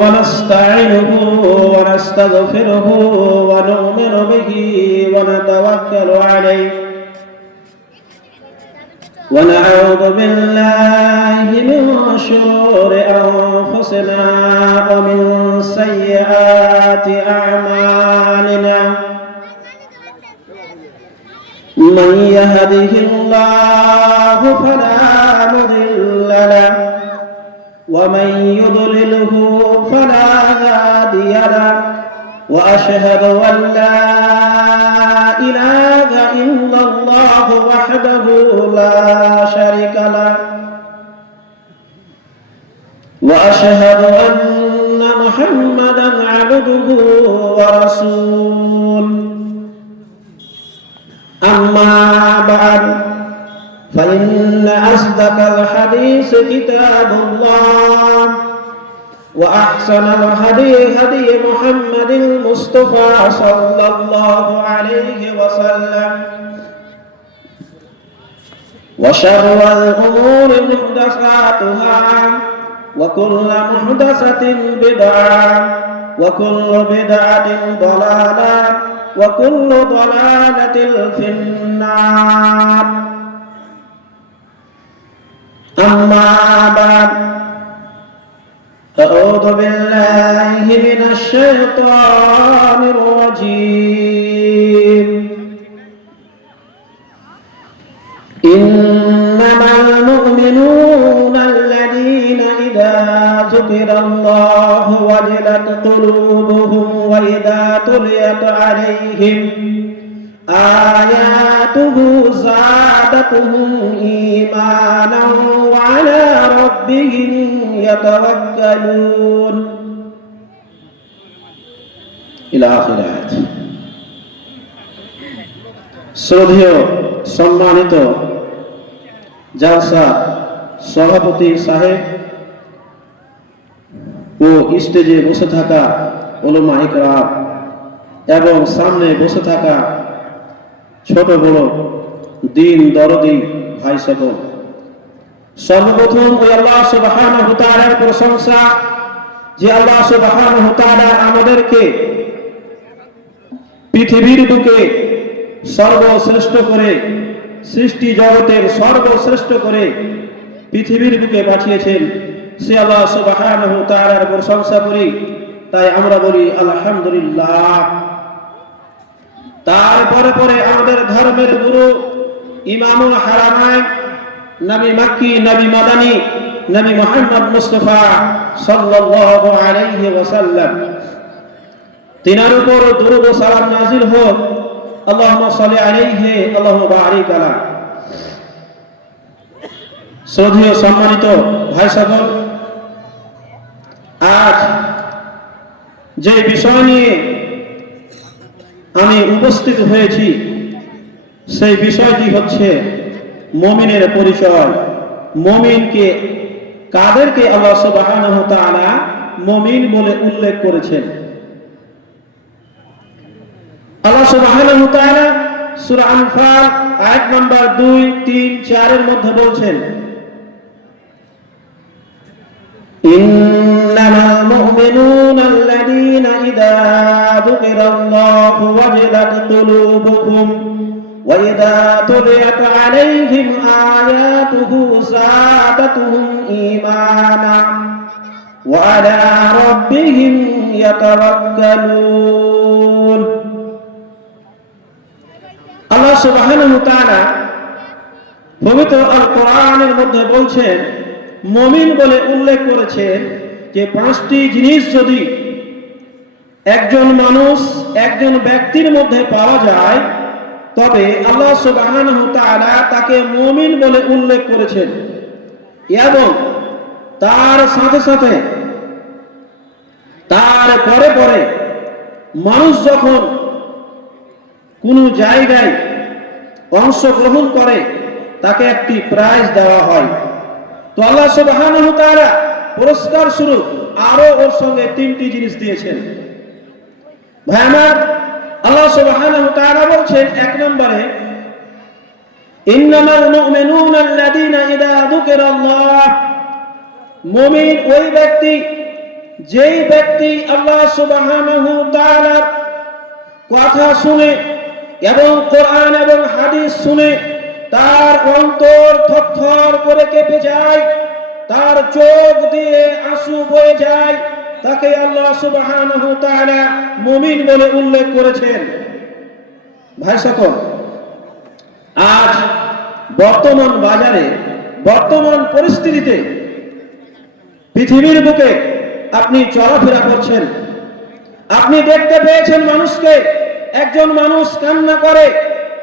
ونستعينه ونستغفره ونؤمن به ونتوكل عليه ونعوذ بالله من شرور أنفسنا ومن سيئات أعمالنا من يهده الله فلا مضل له ومن يضلله فلا هادي له وأشهد أن لا إله إلا الله وحده لا شريك له وأشهد أن محمدا عبده ورسوله أما بعد فإن أصدق الحديث كتاب الله وأحسن الهدي هدي محمد المصطفى صلى الله عليه وسلم وشر الأمور محدثاتها وكل محدثة بدعة وكل بدعة ضلالة وكل ضلالة في النار أما بعد أعوذ بالله من الشيطان الرجيم إنما المؤمنون الذين إذا ذكر الله وجلت قلوبهم وإذا تليت عليهم آياته زادتهم إيمانا وعلى ربهم يتوكلون إلى آخر الآيات শ্রদ্ধেয় সম্মানিত জালসা সভাপতি সাহেব ও স্টেজে বসে থাকা উলামা ইকরাম এবং সামনে বসে থাকা ছোট বড় দিন দরদি ভাই সকল, সর্বপ্রথম ওই আল্লাহ সুবহানাহু ওয়া তাআলার প্রশংসা যে আল্লাহ সুবহানাহু ওয়া তাআলা আমাদেরকে পৃথিবীর বুকে সর্বশ্রেষ্ঠ করে, সৃষ্টি জগতের সর্বশ্রেষ্ঠ করে পৃথিবীর বুকে পাঠিয়েছেন। সে আল্লাহ সুবহানাহু ওয়া তাআলার প্রশংসা করি, তাই আমরা বলি আলহামদুলিল্লাহ। তারপরে পরে আমাদের ধর্মের গুরু ইমামুল হারামাইন নবী মক্কি নবী মাদানী নবী মুহাম্মদ মুস্তাফা সাল্লাল্লাহু আলাইহি ওয়াসাল্লাম, তিনার উপর দরুদ ও সালাম নাযিল হোক। আল্লাহুম্মা সাল্লি আলাইহি আল্লাহুম্মা বারিক আলা। শ্রদ্ধেয় সম্মানিত ভাই সকল, আজ যে বিষয় নিয়ে আমি উপস্থিত হয়েছি সেই বিষয়টি হচ্ছে মুমিনের পরিচয়। মুমিনকে কাদেরকে আল্লাহ সুবহানাহু ওয়া তাআলা মুমিন বলে উল্লেখ করেছেন? আল্লাহ সুবহানাহু ওয়া তাআলা সূরা আনফাল আয়াত নাম্বার 2, 3, 4 এর মধ্যে বলছেন, ইন্নামাল মুমিনুনা আল্লাযীনা ইযা যুকিরাল্লাহু ওয়াজিলাত কুলুবুহুম ওয়া ইযা তুলিয়াত আলাইহিম আয়াতুহু যাদাতুহুম ঈমানা ওয়া আলা রাব্বিহিম ইয়াতাওয়াক্কালুন। আল্লাহ সুবহানাহু ওয়া তাআলা পবিত্র আল কোরআনের মধ্যে বলছেন, মুমিন বলে উল্লেখ করেছেন যে 5টি জিনিস যদি একজন মানুষ, একজন ব্যক্তির মধ্যে পাওয়া যায় তবে আল্লাহ সুবহানাহু ওয়া তাআলা তাকে মুমিন বলে উল্লেখ করেছেন। এবং তার সাথে সাথে তার পরে পরে মানুষ যখন কোনো জায়গায় অংশগ্রহণ করে তাকে একটি প্রাইজ দেওয়া হয়। তো আল্লাহ সুবহানাহু ওয়া তাআলা পুরস্কার স্বরূপ আরো ওর সঙ্গে 3টি জিনিস দিয়েছেন। ভাই আমার, আল্লাহ সুবহানাহু ওয়া তাআলা বলছেন 1 নম্বরে, ইন্নামাল মুমিনুনা আল্লাযীনা ইযা যুকিরাল্লাহ, মুমিন ওই ব্যক্তি যেই ব্যক্তি আল্লাহ সুবহানাহু ওয়া তাআলার কথা শুনে এবং কোরআন এবং হাদিস শুনে তার অন্তর থরথর করে কেঁপে যায়, তার চোখ দিয়ে আঁসু বয়ে যায়, তাকে আল্লাহ সুবহানাহু ওয়া তাআলা মুমিন বলে উল্লেখ করেছেন। ভাই সকল, আজ বর্তমান বাজারে, বর্তমান পরিস্থিতিতে পৃথিবীর বুকে আপনি চলাফেরা করছেন, আপনি দেখতে পেয়েছেন মানুষকে, একজন মানুষ কান্না করে,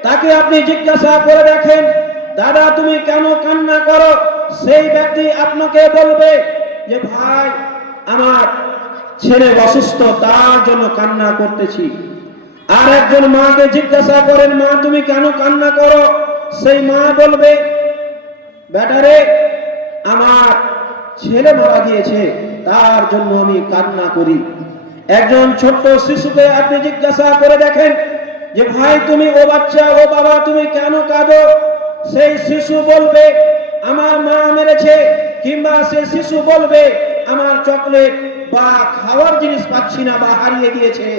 তাকে আপনি জিজ্ঞাসা করে দেখেন, দাদা তুমি কেন কান্না করো? সেই ব্যক্তি আপনাকে বলবে যে ভাই আমার ছেলে অসুস্থ, তার জন্য কান্না করতেছি। আর একজন মাকে জিজ্ঞাসা করেন, মা তুমি কেন কান্না করো? সেই মা বলবে বেটারে আমার ছেলে মারা গিয়েছে, তার জন্য আমি কান্না করি। একজন ছোট্ট শিশুকে আপনি জিজ্ঞাসা করে দেখেন যে ভাই তুমি, ও বাচ্চা, ও বাবা তুমি কেন কাঁদো? সেই শিশু বলবে আমার মা মেরেছে, কিংবা সেই শিশু বলবে আমার চকলেট বা খাওয়ার জিনিস পাচ্ছি না বা হারিয়ে গিয়েছে,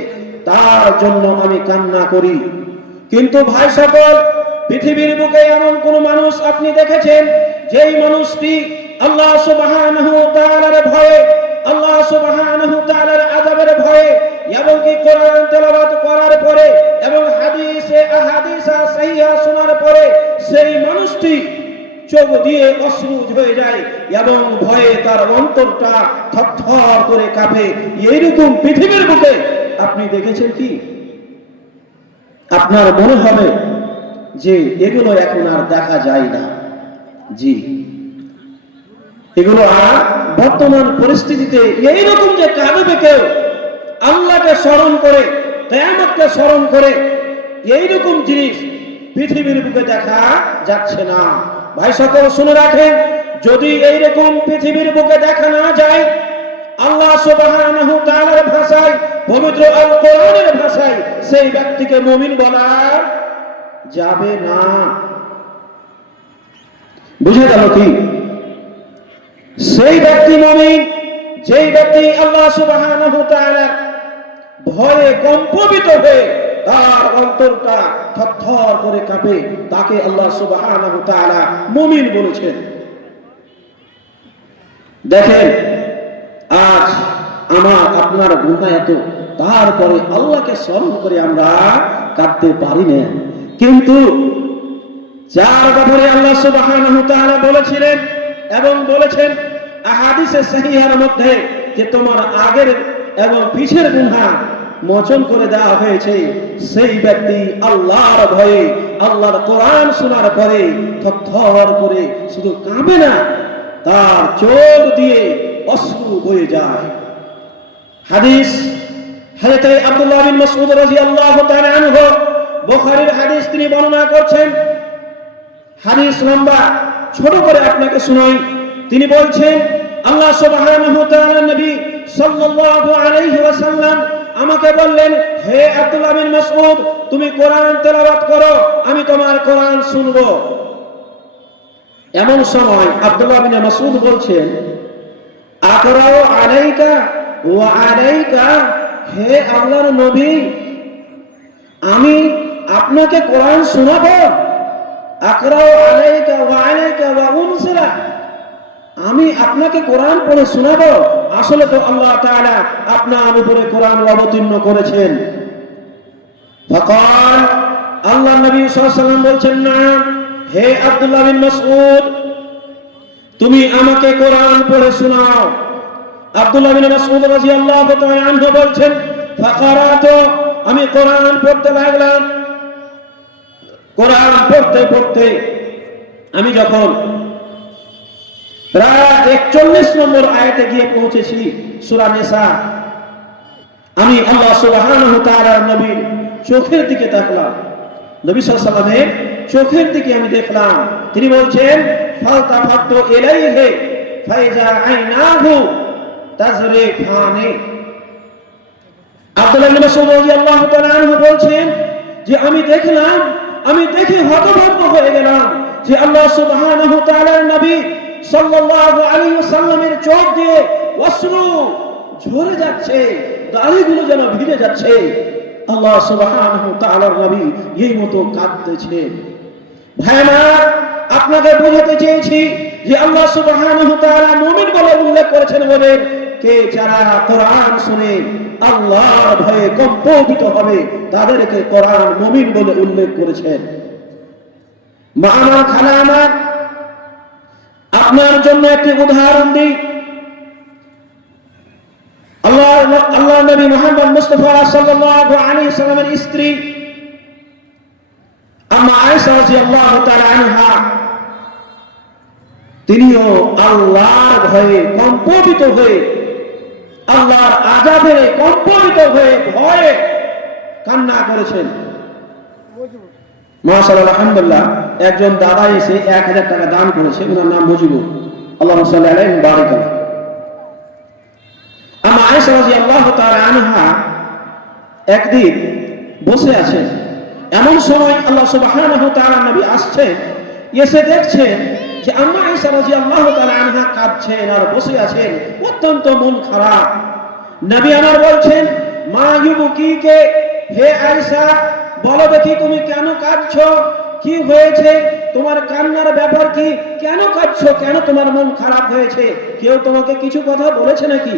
তার জন্য আমি কান্না করি। কিন্তু ভাই সকল, পৃথিবীর বুকে এমন কোন মানুষ আপনি দেখেছেন যেই মানুষটি আল্লাহ সুবহানাহু ওয়া তাআলার ভয়ে, আল্লাহ সুবহানাহু ওয়া তাআলার আযাবের ভয়ে এবং কি কোরআন তেলাওয়াত করার পরে এবং হাদিসে আহাদিসা সহিহা শোনার পরে সেই মানুষটি চোখ দিয়ে অশ্রু হয়ে যায় এবং ভয়ে তার অন্তরটা থরথর করে কাঁপে? এইরকম পৃথিবীর বুকে আপনি দেখেছেন কি? আপনার মনে হবে যে এগুলো এখন আর দেখা যায় না। জি, এগুলো আর বর্তমান পরিস্থিতিতে এইরকম যে কাঁদবে কেউ আল্লাহকে স্মরণ করে, কিয়ামতকে স্মরণ করে, এইরকম জিনিস পৃথিবীর বুকে দেখা যাচ্ছে না। ভাই সকল শুনে রাখেন, যদি এইরকম পৃথিবীর বুকে দেখা না যায়, আল্লাহ সুবহানাহু ওয়া তাআলার ভাষায়, পবিত্র আল কোরআনের ভাষায় সেই ব্যক্তিকে মুমিন বলা যাবে না। বুঝে গেল কি? সেই ব্যক্তি মুমিন যেই ব্যক্তি আল্লাহ সুবহানাহু ওয়া তাআলা ভয়ে কম্পিত হয়ে তার অন্তরটা থরথর করে কাঁপে, তাকে আল্লাহ সুবহানাহু ওয়া তাআলা মুমিন বলেছেন। দেখেন আজ আমার আপনার গুনাহ এত, তারপরে আল্লাহকে স্মরণ করে আমরা কাঁদতে পারি না। কিন্তু যার ব্যাপারে আল্লাহ সুবহানাহু ওয়া তাআলা বলেছিলেন এবং বলেছেন আহাদিসে সহিহার মধ্যে যে তোমার আগের এবং পিছের গুনাহ মোচন করে দেওয়া হয়েছে, সেই ব্যক্তি আল্লাহর ভয়ে আল্লাহর কোরআন শোনার পরে থরথর করে শুধু কাঁপে না, তার চোখ দিয়ে অশ্রু বয়ে যায়। হাদিস হযরত আব্দুল্লাহ বিন মাসউদ রাদিয়াল্লাহু তাআলা আনহু, বুখারীর হাদিস তিনি বর্ণনা করছেন। হাদিস লম্বা, ছোট করে আপনাকে শোনাই। তিনি বলছেন আল্লাহ সুবহানাহু ওয়া তাআলা নবী সাল্লাল্লাহু আলাইহি ওয়াসাল্লাম আমাকে বললেন, হে আব্দুল্লাহ বিন মাসউদ তুমি কোরআন তেলাওয়াত করো, আমি তোমার কোরআন শুনবো। এমন সময় আব্দুল্লাহ বিন মাসউদ বলছেন, আকরাউ আলাইকা ওয়া আলাইকা, হে আল্লাহর নবী আমি আপনাকে কোরআন শোনাবো? আকরাউ আলাইকা ওয়া আলাইকা ওয়া উনসিলা, আমি আপনাকে কোরআন পড়ে শোনাবো? আসলে তো আল্লাহ তাআলা আপনার উপরে কোরআন অবতীর্ণ করেছেন। ফাকাল, আল্লাহ নবী সাল্লাল্লাহু আলাইহি ওয়াসাল্লাম বলছেন, না হে আব্দুল্লাহ বিন মাসউদ তুমি আমাকে কোরআন পড়ে শোনাও। আব্দুল্লাহ বিন মাসউদ রাদিয়াল্লাহু তাআলা আনহু বলছেন, ফাকারাতু, আমি কোরআন পড়তে লাগলাম। কোরআন পড়তে পড়তে আমি যখন প্রায় 41 নম্বর আয়াতে গিয়ে পৌঁছেছি সূরা নিসা, আমি আল্লাহ সুবহানাহু ওয়া তাআলার নবীর চোখের দিকে তাকালাম। নবী সাল্লাল্লাহু আলাইহি ওয়াসাল্লামের চোখের দিকে আমি দেখলাম, তিনি বলছেন ফালতাফাতু ইলাইহি ফাইজা আইনাহু তাজরিফানি। আব্দুল্লাহ ইবনে মাসউদ রাদিয়াল্লাহু তাআলা আনহু বলছেন যে আমি দেখলাম, আমি দেখে হতভম্ব হয়ে গেলাম যে আল্লাহ সুবহানাহু ওয়া তাআলার নবী সাল্লাল্লাহু আলাইহি ওয়াসাল্লামের চোখ দিয়ে অশ্রু ঝরে যাচ্ছে, দাড়িগুলো যেন ভিজে যাচ্ছে। আল্লাহ সুবহানাহু ওয়া তাআলার নবী এই মতো কাঁদতেছেন। ভাইরা, আপনাকে বোঝাতে চেয়েছি যে আল্লাহ সুবহানাহু ওয়া তাআলা মুমিন বলে উল্লেখ করেছেন বলে কে যারা কোরআন শুনে আল্লাহর ভয়ে কম্পিত হবে তাদেরকে কোরআন মুমিন বলে উল্লেখ করেছেন। মা আমার, খালা আমার, আপনার জন্য একটি উদাহরণ দিই। আল্লাহ নবী মুহাম্মদ মুস্তাফা সাল্লাল্লাহু আলাইহি সাল্লামের স্ত্রী আম্মা আয়েশা রাদিয়াল্লাহু তাআলা আনহা, তিনিও আল্লাহর ভয়ে কম্পিত হয়ে, আল্লাহর আযাবে কম্পিত হয়ে ভয়ে কান্না করেছেন। মাশাআল্লাহ, আলহামদুলিল্লাহ। একজন দাদা এসে 1000 টাকা দান করেছে, ওনার নাম মুজিবুর। আল্লাহুম্মা সাল্লি আলাইহি ওয়া বারিক আলাইহি। আম্মা আয়েশা রাদিয়াল্লাহু তাআলা আনহা একদিন বসে আছেন, এমন সময় আল্লাহ সুবহানাহু ওয়া তাআলা নবী আসছেন, এসে দেখছেন যে আম্মা আয়েশা রাদিয়াল্লাহু তাআলা আনহা কাঁদছেন আর বসে আছেন, অত্যন্ত মন খারাপ। নবী আমার বলছেন, মা ইউবকিকে, হে আয়েশা বলো দেখি তুমি কেন কাঁদছো, কি হয়েছে, তোমার কান্নার ব্যাপার কি, কেন কাঁদছো, কেন তোমার মন খারাপ হয়েছে, কেউ তোমাকে কিছু কথা বলেছে নাকি?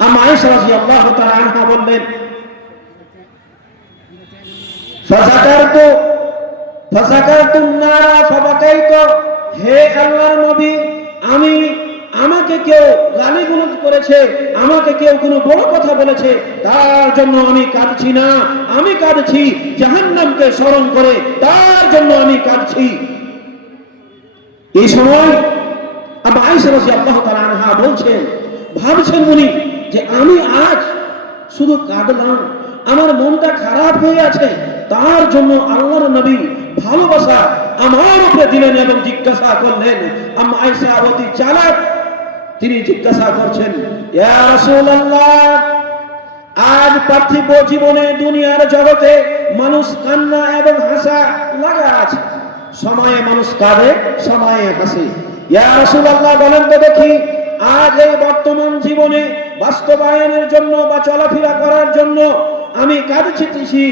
আম্মা আয়েশা রাদিয়াল্লাহু তাআলা আনহা বললেন, ফাযাকারতুন নারা ফাবাকাইতু, হে আল্লাহর নবী, আমাকে কেউ গালিগালাজ করেছে, আমাকে কেউ কোনো বড় কথা বলেছে, তার জন্য আমি কাঁদছি না, আমি কাঁদছি জাহান্নামকে স্মরণ করে, তার জন্য আমি কাঁদছি। এই সময় আম্মা আয়েশা রাদিয়াল্লাহু তাআলা আনহা বলছেন, ভাবছেন উনি যে আমি আজ শুধু কাঁদলাম, আমার মনটা খারাপ হয়ে আছে, তার জন্য আল্লাহর নবী ভালোবাসা আমার উপরে দিলেন এবং জিজ্ঞাসা করলেন। আম্মা আয়েশা অতি চালাক, তিনি জিজ্ঞাসা করছেন, ইয়া রাসূলুল্লাহ, আজ পার্থিব জীবনে দুনিয়ার জগতে মানুষ কান্না এবং হাসা লাগা আছে, সময়ে মানুষ কাঁদে, সময়ে হাসে। ইয়া রাসূলুল্লাহ, বলেন তো দেখি, আজ এই বর্তমান জীবনে বাস্তবায়নের জন্য বা চলাফেরা করার জন্য আমি কাঁদছি,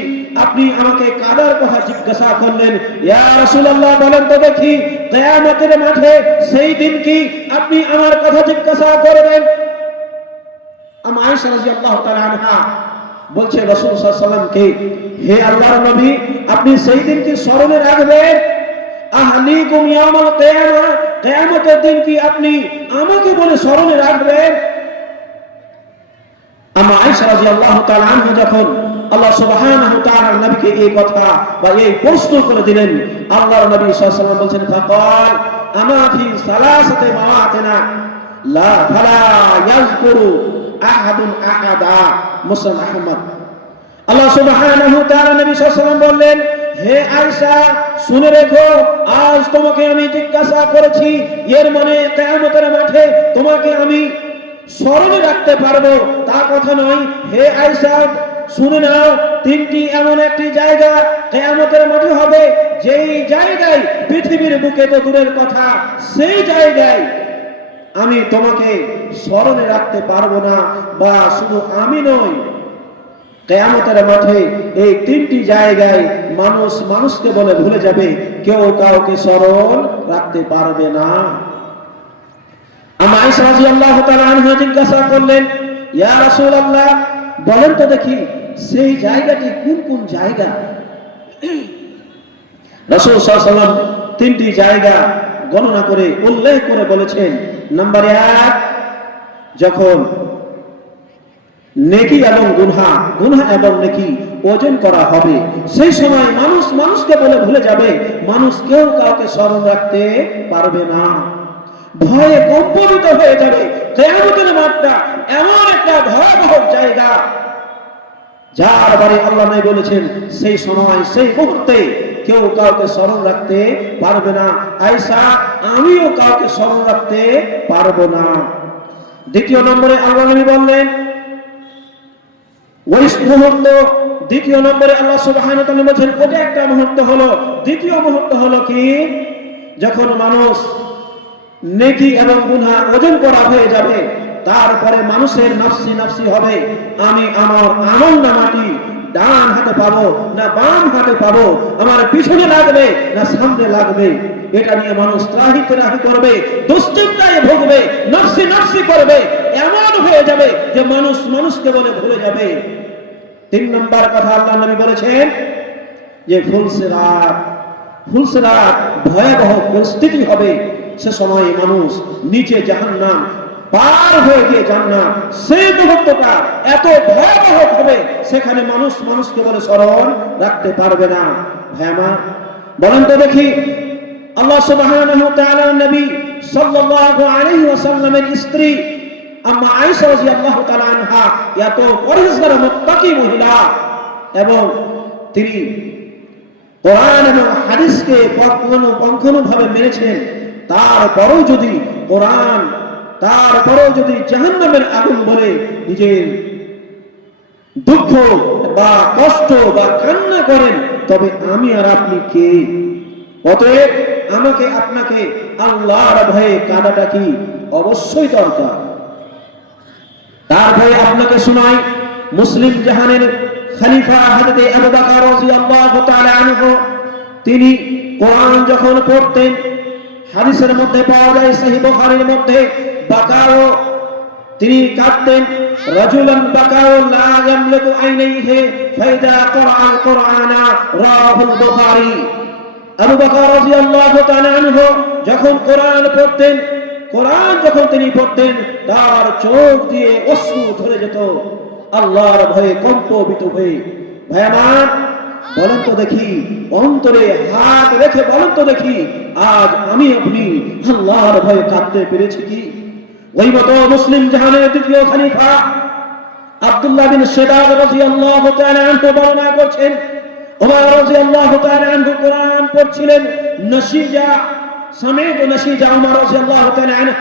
আপনি আমাকে কাঁদার কথা জিজ্ঞাসা করলেন। ইয়া রাসূলুল্লাহ, বলেন তো দেখি, কিয়ামতের মাঠে সেই দিন কি আপনি আমার কথা জিজ্ঞাসা করবেন? আম্মা আয়েশা রাদিয়াল্লাহু তাআলা আনহা বলছে রাসূল সাল্লাল্লাহু আলাইহি ওয়াসাল্লামকে, হে আল্লাহর নবী, আপনি সেই দিন কি স্মরণে রাখবেন? আহলিকুম ইয়াউমাল কিয়ামা, কিয়ামতের দিন কি আপনি আমাকে বলে স্মরণে রাখবেন? আম্মা আয়েশা রাদিয়াল্লাহু তাআলা আনহা যখন আল্লাহ সুবহানাহু ওয়া তাআলার নবীকে এই কথা বা এই প্রশ্ন করে দিলেন, আল্লাহর নবী সাল্লাল্লাহু আলাইহি ওয়াসাল্লাম বলেন, ফাকাল আমা ফি সালাসাতি মাওয়াতিনা লা ফালা ইয়াযকুরু আহাদুন আহাদা। মুসলিম আহমদ। আল্লাহ সুবহানাহু ওয়া তাআলা নবী সাল্লাল্লাহু আলাইহি ওয়াসাল্লাম বললেন, হে আয়েশা, শুনে রেখো, আজ তোমাকে আমি জিজ্ঞাসা করেছি, এর মানে কিয়ামতের মাঠে তোমাকে আমি স্মরণে রাখতে পারবো তা কথা নয়। হে আয়েশা, শুনে নাও, তিনটি এমন একটি জায়গা কিয়ামতের মাঠে হবে, যেই জায়গায় পৃথিবীর বুকে তো দূরের কথা, সেই জায়গায় আমি তোমাকে স্মরণে রাখতে পারবো না, বা শুধু আমি নই, কিয়ামতের মাঠে এই তিনটি জায়গায় মানুষ মানুষকে বলে ভুলে যাবে, কেউ কাউকে স্মরণ রাখতে পারবে না। আম্মা আয়েশা রাদিয়াল্লাহু তাআলা আনহা জিজ্ঞাসা করলেন, ইয়া রাসূলুল্লাহ, বলেন তো দেখি সেই জায়গাটি কোন কোন জায়গা? রাসূল সাল্লাল্লাহু আলাইহি ওয়াসাল্লাম তিনটি জায়গা গণনা করে উল্লেখ করে বলেছেন। নাম্বার 1, যখন নেকি এবং গুনাহ এবং নেকি ওজন করা হবে, সেই সময় মানুষ মানুষকে বলে ভুলে যাবে, মানুষ কেউ কাউকে স্মরণ রাখতে পারবে না, ভয়ে কম্পিত হয়ে যাবে। কিয়ামতের মাঠটা এমন একটা ভয়াবহ জায়গা, যার বারে আল্লাহ নবী বলেছেন, সেই সময় সেই মুহূর্তে কেউ কাউকে স্মরণ রাখতে পারবে না। আয়েশা, আমিও কাউকে স্মরণ রাখতে পারবো না। দ্বিতীয় নম্বরে আল্লাহ নবী বললেন, ওই মুহূর্ত, দ্বিতীয় নম্বরে আল্লাহ সুবহানাহু ওয়া তাআলা বলেন, ওটা একটা মুহূর্ত হলো। দ্বিতীয় মুহূর্ত হলো কি, যখন মানুষ নেকি এবং গুনাহ ওজন করা হয়ে যাবে, তারপরে মানুষের নফসি নফসি হবে, আমি আমার আমল নামাটি ডান হাতে পাবো না বাম হাতে পাবো, আমার পিছনে লাগবে না সামনে লাগবে, এটা নিয়ে মানুষ ত্রাহি ত্রাহি করবে, দুশ্চিন্তায় ভুগবে, নফসি নফসি করবে, এমন হয়ে যাবে যে মানুষ মানুষকে বলে ভুলে যাবে। 3 নম্বর কথা আল্লাহ নবী বলেছেন যে ফুলসিরাত ভয়াবহ পরিস্থিতি হবে, সে সময় মানুষ নিচে জাহান্নাম পার হয়ে গিয়ে জান্নাত, সেই মুহূর্তটা এত ভয়াবহ হবে সেখানে মানুষ মানুষকে বলে স্মরণ রাখতে পারবে না। ভাই আমার, বলেন তো দেখি, আল্লাহ সুবহানাহু ওয়া তাআলা নবী সাল্লাল্লাহু আলাইহি ওয়াসাল্লামের স্ত্রী আম্মা আয়েশা রাদিয়াল্লাহু তাআলা আনহা এত পরিষ্কার মুত্তাকি মহিলা, এবং তিনি কোরআন এবং হাদিসকে পুঙ্খানুপুঙ্খভাবে মেনেছেন, তারপরেও যদি জাহান্নামের আগুন বলে নিজের দুঃখ বা কষ্ট বা কান্না করেন, তবে আমি আর আপনি কে? অতএব আমাকে আপনাকে আল্লাহর ভয়ে কাঁদাটা কি অবশ্যই দরকার। তার ভয়ে আপনাকে শোনাই, মুসলিম জাহানের খলিফা হযরত আবু বকর রাদিয়াল্লাহু তাআলা আনহু, তিনি কোরআন যখন পড়তেন, হাদিসের মধ্যে পাওয়া যায়, সহিহ বুখারীর মধ্যে, বাকাও, তিনি কাঁদতেন, রাজুলান বাকাও লা ইয়ামলিকু আইনাইহি ফাইদা ক্বরাআল কুরআনা রাহুল বুখারী। আবু বকর রাদিয়াল্লাহু তাআলা আনহু যখন কোরআন যখন তিনি পড়তেন, তার চোখ দিয়ে অশ্রু ঝরে যেত, আল্লাহর ভয়ে কম্পিত হয়ে। ভাই আমার, বলেন তো দেখি, অন্তরে হাত রেখে বলেন তো দেখি, আজ আমি আপনি আল্লাহর ভয়ে কাঁদতে পেরেছি কি? ওই মতো মুসলিম জাহানের দ্বিতীয় খলিফা আব্দুল্লাহ বিন শাদাদ রাদিয়াল্লাহু তাআলা আনহু বর্ণনা করছেন, ওমর রাদিয়াল্লাহু তাআলা আনহু কোরআন পড়ছিলেন, নশিজা সামিত নশিজা ওমর রাদিয়াল্লাহু তাআলা আনহু,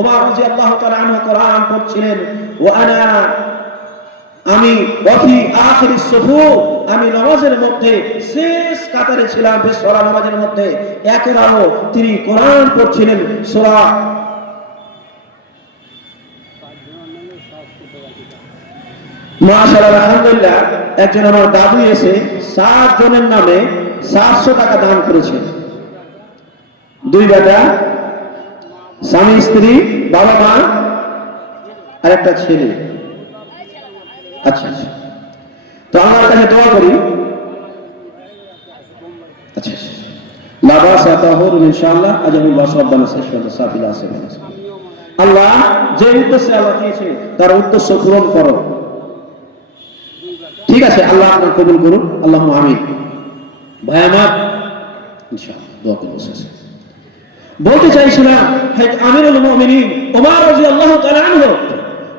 ওমর রাদিয়াল্লাহু তাআলা আনহু কোরআন পড়ছিলেন, আমি ওয়াফি আখিরিস সুফুফ, আমি নামাজের মধ্যে শেষ কাতারে ছিলাম, বেসরা নামাজের মধ্যে একের আলো তিনি কোরআন পড়ছিলেন। সূরা মাশাআল্লাহ, আলহামদুলিল্লাহ, একজন আমার দাদু এসে 7 জনের নামে 700 টাকা দান করেছে। 2 বেটা, স্বামী স্ত্রী, বাবা মা আর একটা ছেলে। আচ্ছা, তো আমার কাছে দোয়া করি। আচ্ছা, লাবাস আতাহুর ইনশাআল্লাহ আজাবুল ওয়াসাবানা সাশফাত সাফিলা আসেনা। আল্লাহ যে উদ্দেশ্যে আল্লাহ দিয়েছে তার উদ্দেশ্য পূরণ করো। ঠিক আছে, আল্লাহ আপনার কবুল করুন, আল্লাহুম্মা আমিন। ভাই আমার, ইনশাআল্লাহ দোয়া করব। বলতে চাইছিলাম, আমিরুল মুমিনিন ওমর রাদিয়াল্লাহু তাআলা আনহু,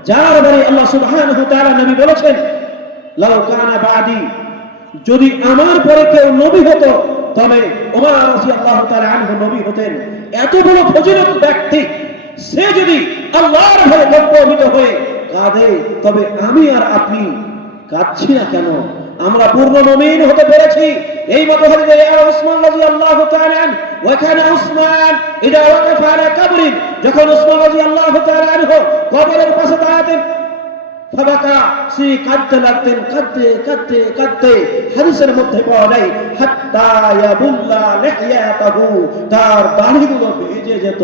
যার বারে আল্লাহ সুবহানাহু ওয়া তাআলা নবী বলেছেন, লাউ কানা বাদি, যদি আমার পরে কেউ নবী হতো তবে ওমর রাদিয়াল্লাহু তাআলা আনহু নবী হতেন। এত বড় ফজিলত ব্যক্তি, সে যদি আল্লাহর ভয়ে কম্পিত হয়ে কাঁদে, তবে আমি আর আপনি কাঁদছি না কেন? আমরা পূর্ণ মুমিন হতে পেরেছি। এই মতো হযরত উসমান রাদিয়াল্লাহু তাআলা আনহু, ওয়াকানা উসমান ইদা ওয়াকাফা আলা কবরিন, যখন উসমান রাদিয়াল্লাহু তাআলা আনহু কবরের পাশে দাঁড়াতেন, ফাবাকা, সে কাঁদতে লাগতেন, কাঁদতে হাদিসের মধ্যে পাওয়া যায়, হাত্তা ইয়াবুল্লা লিহয়াতাহু, তার দাড়িগুলো ভিজে যেত।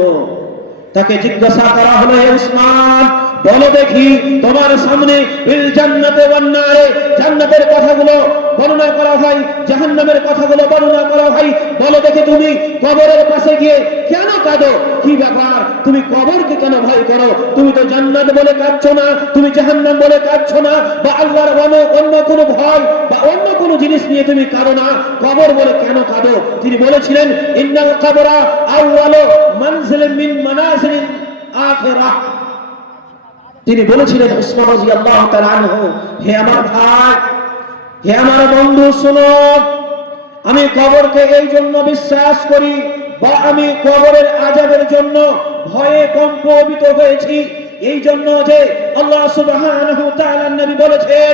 তাকে জিজ্ঞাসা করা হলো, হে উসমান, বলো দেখি, তোমার সামনে বিল জান্নাতে ওয়ান নারে, জান্নাতের কথাগুলো বর্ণনা করা হয়, জাহান্নামের কথাগুলো বর্ণনা করা হয়, বলো দেখি তুমি কবরের পাশে গিয়ে কেন কাঁদো? কি ব্যাপার? তুমি কবরকে কেন ভয় করো? তুমি তো জান্নাত বলে কাঁদছো না, তুমি জাহান্নাম বলে কাঁদছো না, বা আল্লাহর অন্য কোনো ভয় বা অন্য কোনো জিনিস নিয়ে তুমি কাঁদো না, কবর বলে কেন কাঁদো? তিনি বলেছিলেন, ইন্নাল কবরা আউয়ালু মানজিলিন মিন মানাজিলিল আখিরাহ। তিনি বলেছিলেন, উসমান রাদিয়াল্লাহু তাআলা আনহু, হে আমার ভাই, হে আমার বন্ধু, শোনো, আমি কবরকে এই জন্য বিশ্বাস করি, বা আমি কবরের আযাবের জন্য ভয়ে কম্পিত হয়েছি, এই জন্য যে আল্লাহ সুবহানাহু ওয়া তাআলা নবী বলেছেন,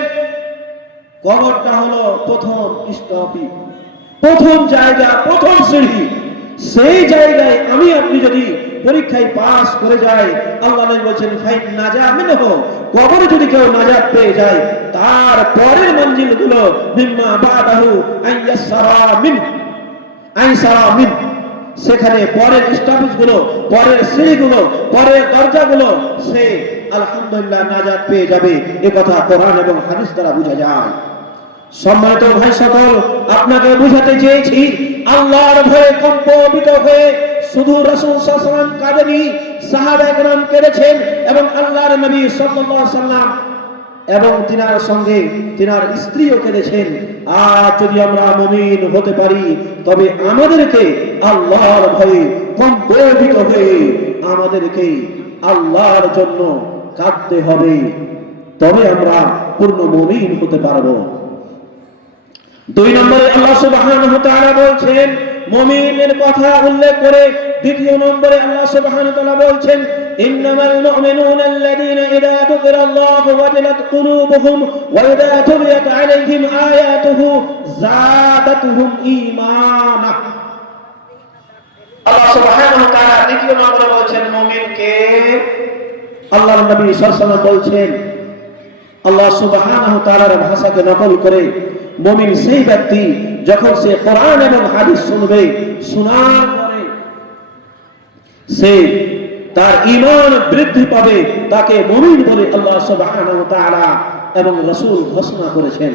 কবরটা হলো প্রথম স্টপি, প্রথম জায়গা, প্রথম সিঁড়ি। সেই জায়গায় আমি আপনি যদি পরীক্ষায় পাস করে যায়, আল্লাহ নবী বলেছেন ফাইন নাজা মিনহু, কবরে যদি কেউ নাজাত পেয়ে যায়, তার পরের মঞ্জিল গুলো মিম্মা বাদাহু আইসারা মিন, সেখানে পরের স্টপেজ গুলো, পরের সিঁড়িগুলো, পরের দরজাগুলো সে আলহামদুলিল্লাহ নাজাত পেয়ে যাবে। এ কথা কোরআন এবং হাদিস দ্বারা বোঝা যায়। সম্মানিত ভাই সকল, আপনাকে বুঝাতে চেয়েছি আল্লাহর ভয়ে কম্পিত হয়ে শুধু রাসূল সাল্লাল্লাহু আলাইহি ওয়াসাল্লাম কাঁদেনি, সাহাবায়ে কেরাম কেঁদেছেন এবং আল্লাহর নবী সাল্লাল্লাহু আলাইহি ওয়াসাল্লাম এবং তিনার সঙ্গে তিনার স্ত্রীও কেঁদেছেন। আর যদি আমরা মুমিন হতে পারি তবে আমাদেরকে আল্লাহর ভয়ে কম্পিত হয়ে আমাদেরকে আল্লাহর জন্য কাঁদতে হবে, তবে আমরা পূর্ণ মুমিন হতে পারবো। 2 নম্বরে আল্লাহ সুবহানাহু ওয়া তাআলা বলছেন মুমিনের কথা উল্লেখ করে, 2 নম্বরে আল্লাহ সুবহানাহু ওয়া তাআলা বলছেন ইন্নামাল মুমিনুনা আল্লাযীনা ইযা যুকিরাল্লাহু ওয়াজিলাত কুলুবুহুম ওয়া ইযা তুলিয়াত আলাইহিম আয়াতুহু যাদাতুহুম ঈমানা। আল্লাহ সুবহানাহু ওয়া তাআলা 2 নম্বরে বলছেন মুমিনকে, আল্লাহর নবী সাল্লাল্লাহু আলাইহি ওয়াসাল্লাম বলছেন, আল্লাহ সুবহানাহু ওয়া তাআলার ভাষাকে নকল করে মুমিন সেই ব্যক্তি যখন সে কোরআন এবং হাদিস শুনবে, শোনার পরে সে তার ঈমান বৃদ্ধি পাবে, তাকে মুমিন বলে আল্লাহ সুবহানাহু ওয়া তাআলা এবং রাসূল ঘোষণা করেছেন।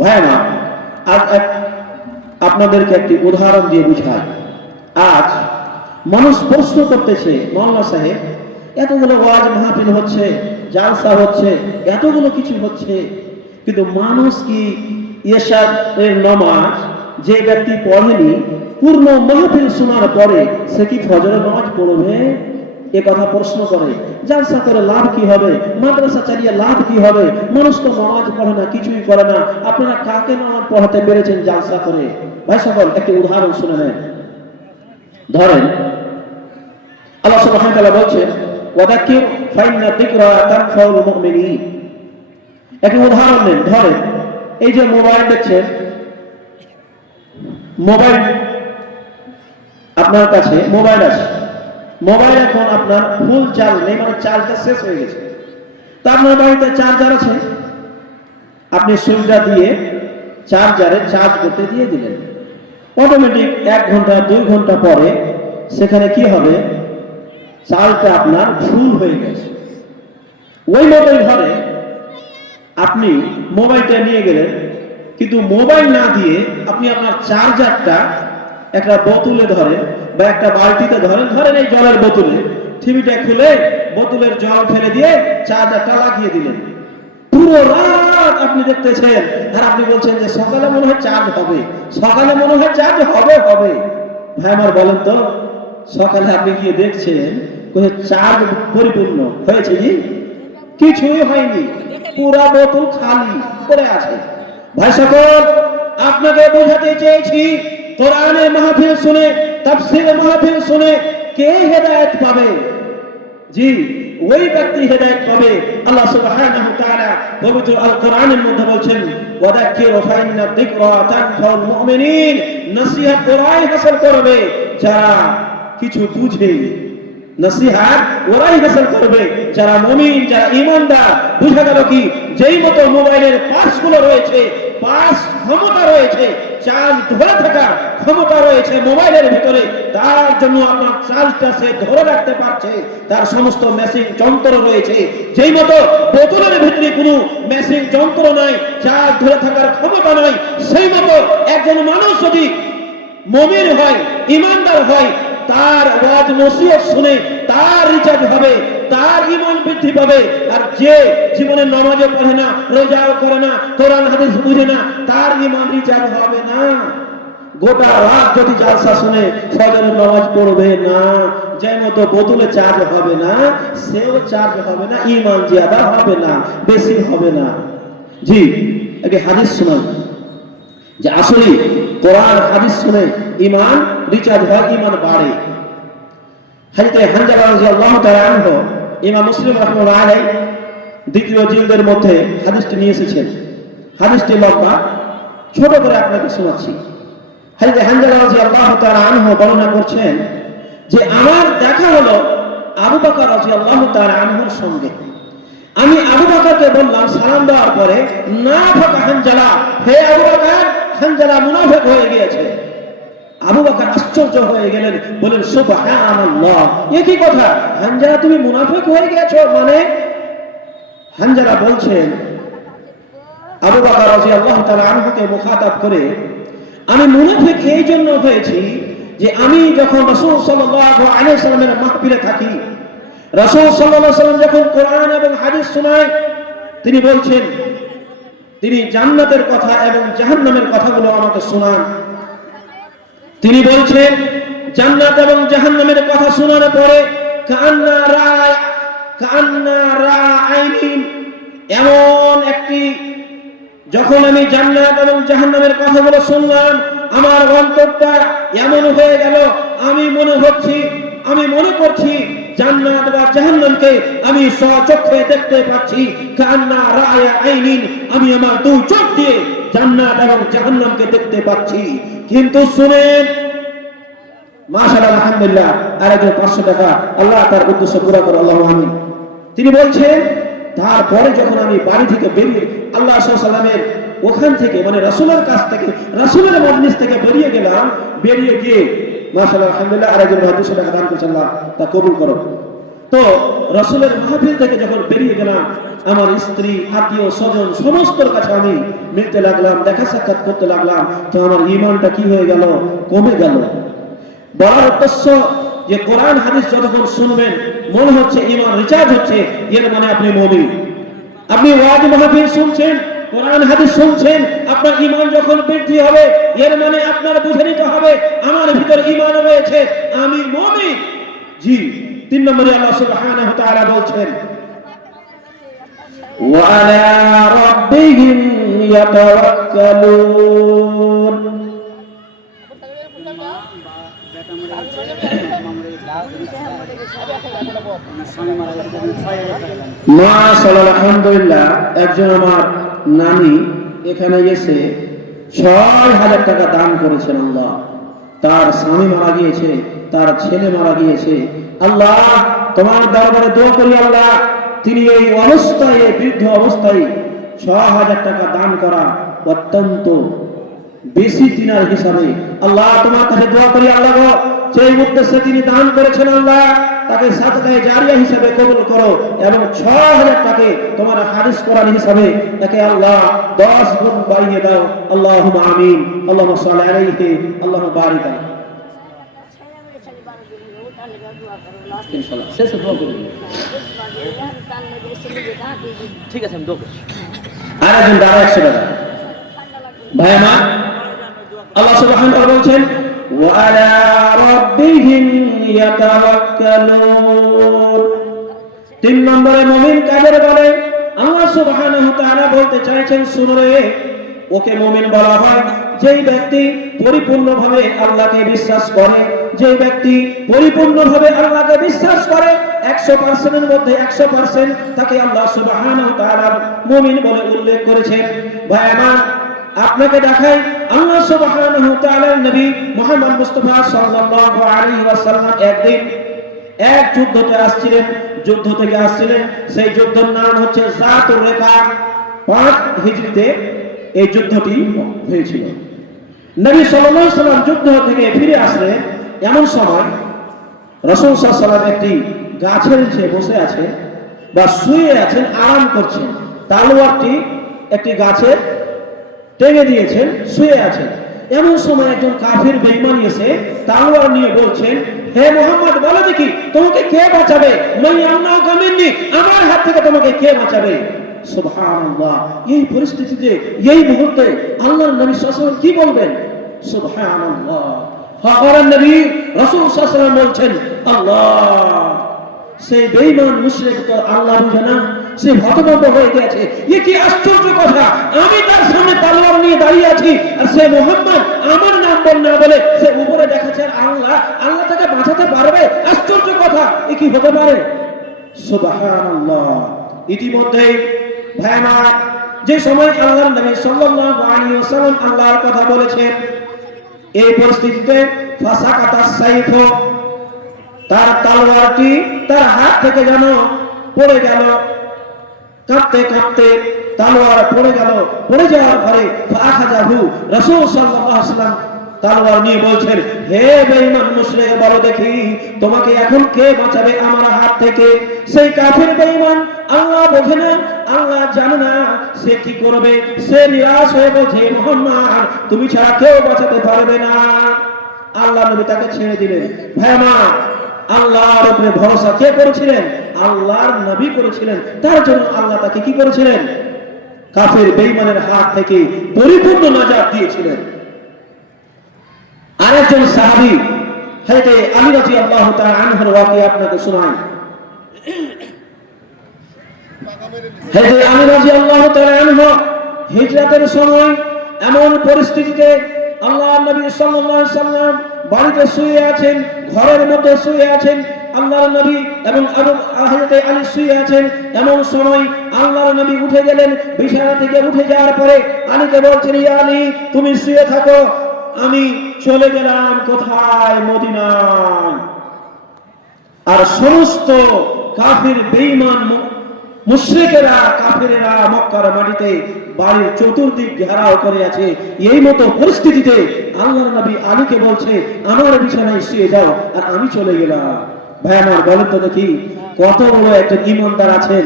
ভাইরা, আজ আপনাদেরকে একটি উদাহরণ দিয়ে বুঝাই। আজ মানুষ প্রশ্ন করতেছে, মাওলানা সাহেব এতগুলো ওয়াজ মাহফিল হচ্ছে, জালসা হচ্ছে, এতগুলো কিছু হচ্ছে, কিন্তু মানুষ কি ইশারের নামাজ যে ব্যক্তি পড়েনি পূর্ণ মাহফিল শোনার পরে সে কি ফজরের নামাজ পড়বে? এ কথা প্রশ্ন করে। জালসা করে লাভ কি হবে? মাদ্রাসা চালিয়ে লাভ কি হবে? মানুষ তো নামাজ পড়ে না, কিছুই করে না, আপনারা কাকে নামাজ পড়াতে পেরেছেন জালসা করে? ভাই সকল, একটি উদাহরণ শুনে নেন। ধরেন আল্লাহ সুবহানাহু ওয়া তাআলা বলছেন ওয়াদাক্কির ফাইন্না যিকরা তানফাউল মুমিনিন। একটি উদাহরণ নেন। ধরেন এই যে মোবাইল দেখছেন, মোবাইল আপনার কাছে মোবাইল আছে, মোবাইল এখন আপনার ফুল চার্জ নেই, মানে চার্জটা শেষ হয়ে গেছে। তা আপনার বাড়িতে চার্জার আছে, আপনি সুইচটা দিয়ে চার্জারে চার্জ করতে দিয়ে দিলেন, অটোমেটিক 1 ঘন্টা 2 ঘন্টা পরে সেখানে কি হবে? চার্জটা আপনার ফুল হয়ে গেছে। ওই মোবাইল ঘরে আপনি মোবাইলটা নিয়ে গেলেন, কিন্তু মোবাইল না দিয়ে আপনি আপনার চার্জারটা একটা বোতলে ধরেন বা একটা বালতিতে ধরেন, এই জলের বোতলে টিভিটা খুলে বোতলের জল ফেলে দিয়ে চার্জারটা লাগিয়ে দিলেন। পুরো রাত আপনি দেখতেছেন আর আপনি বলছেন যে সকালে মনে হয় চার্জ হবে, সকালে মনে হয় চার্জ হবে। ভাই আমার বলেন তো, সকালে আপনি গিয়ে দেখছেন চার্জ পরিপূর্ণ হয়েছে? কি কিছুই হয়নি, পুরা বোতল খালি পড়ে আছে। ভাই সকল, আপনাকে বোঝাতে চেয়েছি কোরআনের মাহফিল শুনে, তাফসীরের মাহফিল শুনে কে হেদায়েত পাবে? জি, ওই ব্যক্তি হেদায়েত পাবে। আল্লাহ সুবহানাহু ওয়া তাআলা পবিত্র আল কোরআনের মধ্যে বলছেন ওয়াদাক্কির ফাইন্না যিকরা তানফাউল মুমিনিন, নসিহত ওরাই হাসিল করবে যারা কিছু বুঝে, নসিহত ওরাই হাসিল করবে যারা মুমিন, যারা ঈমানদার। বুঝা গেল কি? যেই মতো মোবাইলের পার্টসগুলো রয়েছে, পার্টস ক্ষমতা রয়েছে, চার্জ ধরে থাকার ক্ষমতা রয়েছে মোবাইলের ভিতরে, তার জন্য আপনার চার্জটা সে ধরে রাখতে পারছে, তার সমস্ত মেশিন যন্ত্র রয়েছে। যেই মতো বোতলের ভিতরে কোনো মেশিন যন্ত্র নাই, চার্জ ধরে থাকার ক্ষমতা নাই, সেই মতো একজন মানুষ যদি মুমিন হয়, ঈমানদার হয়, তার ওয়াজ নসিহত শুনে তার রিচার্জ হবে, তার ঈমান বৃদ্ধি পাবে। আর যে জীবনে নামাজও পড়ে না, রোজাও করে না, কোরআন হাদিস বুঝে না, তার ঈমান রিচার্জ হবে না। গোটা রাত যদি জালসা শুনে ফজরের নামাজ পড়বে না, যেই মতো বোতলে চার্জ হবে না, সেও চার্জ হবে না, ঈমান জিয়াদা হবে না, বেশি হবে না। জি, একটি হাদিস শোনান যে আসলে কোরআন হাদিস শুনে ঈমান রিচার্জ হয়, ঈমান বাড়ে। হযরত হানজালা রাদিয়াল্লাহু তাআলা আনহু, ইমাম মুসলিম রাহিমাহুল্লাহ আলাইহি 2য় জিলদের মধ্যে হাদিসটি নিয়ে এসেছেন। হাদিসটি লম্বা, ছোট করে আপনাকে শোনাচ্ছি। হযরত হানজালা রাদিয়াল্লাহু তাআলা আনহু বর্ণনা করছেন যে আমার দেখা হলো আবু বকর রাদিয়াল্লাহু তাআলা আনহুর সঙ্গে। আমি আবু বকরকে বললাম সালাম দেওয়ার পরে, নাফাকা হানজালা, হে আবু বকর, হানজালা মুনাফিক হয়ে গিয়েছে। আবু বকর আশ্চর্য হয়ে গেলেন, বলেন সুবহানাল্লাহ, এ কি কথা, হানজালা তুমি মুনাফিক হয়ে গিয়েছো মানে? হানজালা বলছেন আবু বকর রাদিয়াল্লাহু তাআলা আনহুকে মুখাতাব করে, আমি মুনাফিক এই জন্য হয়েছি যে আমি যখন রাসূল সাল্লাল্লাহু আলাইহি সাল্লামের মাহফিলে থাকি, রাসূল সাল্লাল্লাহু আলাইহি সাল্লাম যখন কোরআন এবং হাদিস শোনায়, তিনি বলছেন, তিনি জান্নাতের কথা এবং জাহান্নামের কথাগুলো আমাকে শোনান। তিনি বলছেন জান্নাত এবং জাহান্নামের কথা শোনার পরে কান্না রাআইনিন, এমন একটি, যখন আমি জান্নাত এবং জাহান্নামের কথাগুলো শুনলাম, আমার অন্তরটা এমন হয়ে গেল, আমি মনে করছি জান্নাত বা জাহান্নামকে আমি স্বচক্ষে দেখতে পাচ্ছি। কান্না রাআইনিন, আমি আমার দুই চোখ দিয়ে জান্নাত এবং জাহান্নামকে দেখতে পাচ্ছি। কিন্তু শুনেন, মাশাআল্লাহ, আলহামদুলিল্লাহ, আর 500 টাকা, আল্লাহ তার উদ্দেশ্য পুরো করে, আল্লাহু আমিন। তিনি বলছেন তারপরে যখন আমি বাড়ি থেকে বেরিয়ে আল্লাহ সাল্লাল্লাহু আলাইহি ওয়াসাল্লামের ওখান থেকে, মানে রাসূলের কাছ থেকে, রাসূলের মজলিস থেকে বেরিয়ে গেলাম, বেরিয়ে গিয়ে মাশাআল্লাহ, আলহামদুলিল্লাহ, আর 200 টাকা দান করেছেন, আল্লাহ তা কবুল করো। তো রাসূলের মাহফিল থেকে যখন বেরিয়ে গেলাম, আমার স্ত্রী, আত্মীয় স্বজন সমস্তর কাছে আমি মিলতে লাগলাম, দেখা সাক্ষাৎ করতে লাগলাম। তো আমার ঈমানটা কি হয়ে গেল, কমে গেল। বলার উদ্দেশ্য যে কোরআন হাদিস যতক্ষণ শুনবেন মনে হচ্ছে ঈমান রিচার্জ হচ্ছে, এর মানে আপনি মুমিন। আপনি ওয়াজ মাহফিল শুনছেন, কোরআন হাদিস শুনছেন, আপনার ঈমান যখন বৃদ্ধি হবে, এর মানে আপনার বুঝে নিতে হবে আমার ভিতর ঈমান রয়েছে, আমি মুমিন। জি, 3 নম্বরে আল্লাহ সুবহানাহু ওয়া তাআলা বলছেন ওয়া আলা রাব্বিহিম ইয়াতাওয়াক্কালুন। মাশাআল্লাহ, আলহামদুলিল্লাহ, একজন আমার নানি এখানে এসে 6000 টাকা দান করেছেন। আল্লাহ, তার স্বামী মারা গিয়েছে, তার ছেলে মারা গিয়েছে। আল্লাহ তোমার দরবারে দোয়া করি, আল্লাহ তিনি এই অবস্থায়, বৃদ্ধ অবস্থায় 6000 টাকা দান করা অত্যন্ত বেশি দিনার হিসাবে। আল্লাহ তোমার কাছে দোয়া করি, আল্লাহ সেই উদ্দেশ্যে তিনি দান করেছেন, আল্লাহ তাকে সাদকায়ে জারিয়া হিসেবে কবুল করো, এবং 6000 টাকা তোমার হাদিস কোরআন হিসাবে তাকে আল্লাহ 10 গুণ বাড়িয়ে দাও। আল্লাহুম্মা আমিন। আল্লাহুম্মা সাল্লি আলাইহি, আল্লাহুম্মা বারিক আলাইহি। ইনশাআল্লাহ শেষে দোয়া করুন। ঠিক আছে, আমি দোয়া করছি। আর একজন দাঁড়া 100 টাকা ভাই আমার। আল্লাহ সুবহানাহু ওয়া তাআলা বলছেন ওয়া আলা রাব্বিহিম ইয়াতাওয়াক্কালুন। 3 নম্বরে মুমিন কাদের বলে? আল্লাহ সুবহানাহু ওয়া তাআলা বলতে চাইছেন, শুনো রে, ওকে মুমিন বলা হয় যেই ব্যক্তি পরিপূর্ণভাবে আল্লাহকে বিশ্বাস করে, যে ব্যক্তি পরিপূর্ণভাবে আল্লাহকে বিশ্বাস করে, 100% এর মধ্যে 100% তাকে আল্লাহ সুবহানাহু ওয়া তাআলা মুমিন বলে উল্লেখ করেছেন। ভাই আমার, আপনাকে দেখাই আল্লাহ সুবহানাহু ওয়া তাআলার নবী মুহাম্মদ মুস্তাফা সাল্লাল্লাহু আলাইহি ওয়াসাল্লাম একদিন এক যুদ্ধতে আসছিলেন, যুদ্ধ থেকে আসছিলেন। সেই যুদ্ধের নাম হচ্ছে যাতুর রিকা। 5 হিজরিতে এই যুদ্ধটি হয়েছিল। নবী সাল্লাল্লাহু আলাইহি ওয়াসাল্লাম যুদ্ধ থেকে ফিরে আসলেন। এমন সময় রাসূল সাল্লাল্লাহু আলাইহি ওয়াসাল্লাম একটি গাছের নিচে বসে আছে বা শুয়ে আছেন, আরাম করছেন। তলোয়ারটি একটি গাছে টেনে দিয়েছেন, শুয়ে আছেন। এমন সময় একজন কাফির বেঈমান এসে তলোয়ার নিয়ে বলছেন, হে মুহাম্মদ, বলো দেখি তোমাকে কে বাঁচাবে? আমার হাত থেকে তোমাকে কে বাঁচাবে? সুবহানাল্লাহ। এই পরিস্থিতিতে, এই মুহূর্তে আল্লাহর নবী সাল্লাল্লাহু আলাইহি ওয়াসাল্লাম কি বলবেন? সুবহানাল্লাহ। হযরত নবী রাসূল সাল্লাল্লাহু আলাইহি ওয়াসাল্লাম বলছেন, আল্লাহ, সেই বেঈমান মুশরিক তো আল্লাহ বুঝে না, সে হতভম্ব হয়ে গেছে। এ কি আশ্চর্য কথা! আমি তার সামনে তলোয়ার নিয়ে দাঁড়িয়ে আছি, আর সে মুহাম্মদ আমার নাম না বলে সে উপরে দেখাচ্ছে আল্লাহ, আল্লাহ তাকে বাঁচাতে পারবে? আশ্চর্য কথা, এ কি হতে পারে? সুবহানাল্লাহ। ইতিমধ্যে ভাইরা, যে সময় আল্লাহর নবী সাল্লাল্লাহু আলাইহি ওয়াসাল্লাম আল্লাহর কথা বলেছেন, এই পরিস্থিতিতে ফাসাকাতাস সাইফ, তার তলোয়ারটি তার হাত থেকে যেন পড়ে গেল। কাঁপতে কাঁপতে তলোয়ার পড়ে গেল। পড়ে যাওয়ার পরে ফাখাযাহু, রাসূল সাল্লাল্লাহু আলাইহি ওয়াসাল্লাম তলোয়ার নিয়ে বলছেন, হে বেঈমান মুশরিক, বলো দেখি তোমাকে এখন কে বাঁচাবে আমার হাত থেকে? সেই কাফির বেঈমান আল্লাহ বোঝে না, আল্লাহ জানে না সে কি করবে। সে নিরাশ হয়ে বলছে, মুহাম্মদ তুমি ছাড়া কেউ বাঁচাতে পারবে না। আল্লাহ নবী তাকে ছেড়ে দিলেন। ভাই আমার, আল্লাহর উপরে ভরসা কে করেছিলেন? আল্লাহর নবী করেছিলেন। তার জন্য আল্লাহ তাকে কি করেছিলেন? কাফের বেঈমানের হাত থেকে পরিপূর্ণ নাজাত দিয়েছিলেন। আরেকজন সাহাবী হযরত আলী রাদিয়াল্লাহু তাআলা আনহুর ওয়াকিয়া আপনাকে শোনাই। হযরত আলী রাদিয়াল্লাহু তাআলা আনহু হিজরতের সময় এমন পরিস্থিতিতে আল্লাহর নবী সাল্লাল্লাহু আলাইহি সাল্লাম বাড়িতে শুয়ে আছেন, ঘরের মধ্যে শুয়ে আছেন, আল্লাহর নবী এবং হযরত আলী শুয়ে আছেন। এমন সময় আল্লাহর নবী উঠে গেলেন। বিছানা থেকে উঠে যাওয়ার পরে আলীকে বলছেন, ইয়া আলী তুমি শুয়ে থাকো, আমি চলে গেলাম কোথায়? মদিনায়। আর সমস্ত কাফির বেঈমান মুশরিকেরা কাফিরেরা মক্কার মাটিতে বাড়ির চতুর্দিক ঘেরাও করে আছে। এই মতো পরিস্থিতিতে আল্লাহর নবী আলীকে বলছে, আমার বিছানায় শুয়ে যাও, আর আমি চলে গেলাম। ভাই আমার, বলেন তো দেখি কত বড় একজন ঈমানদার আছেন।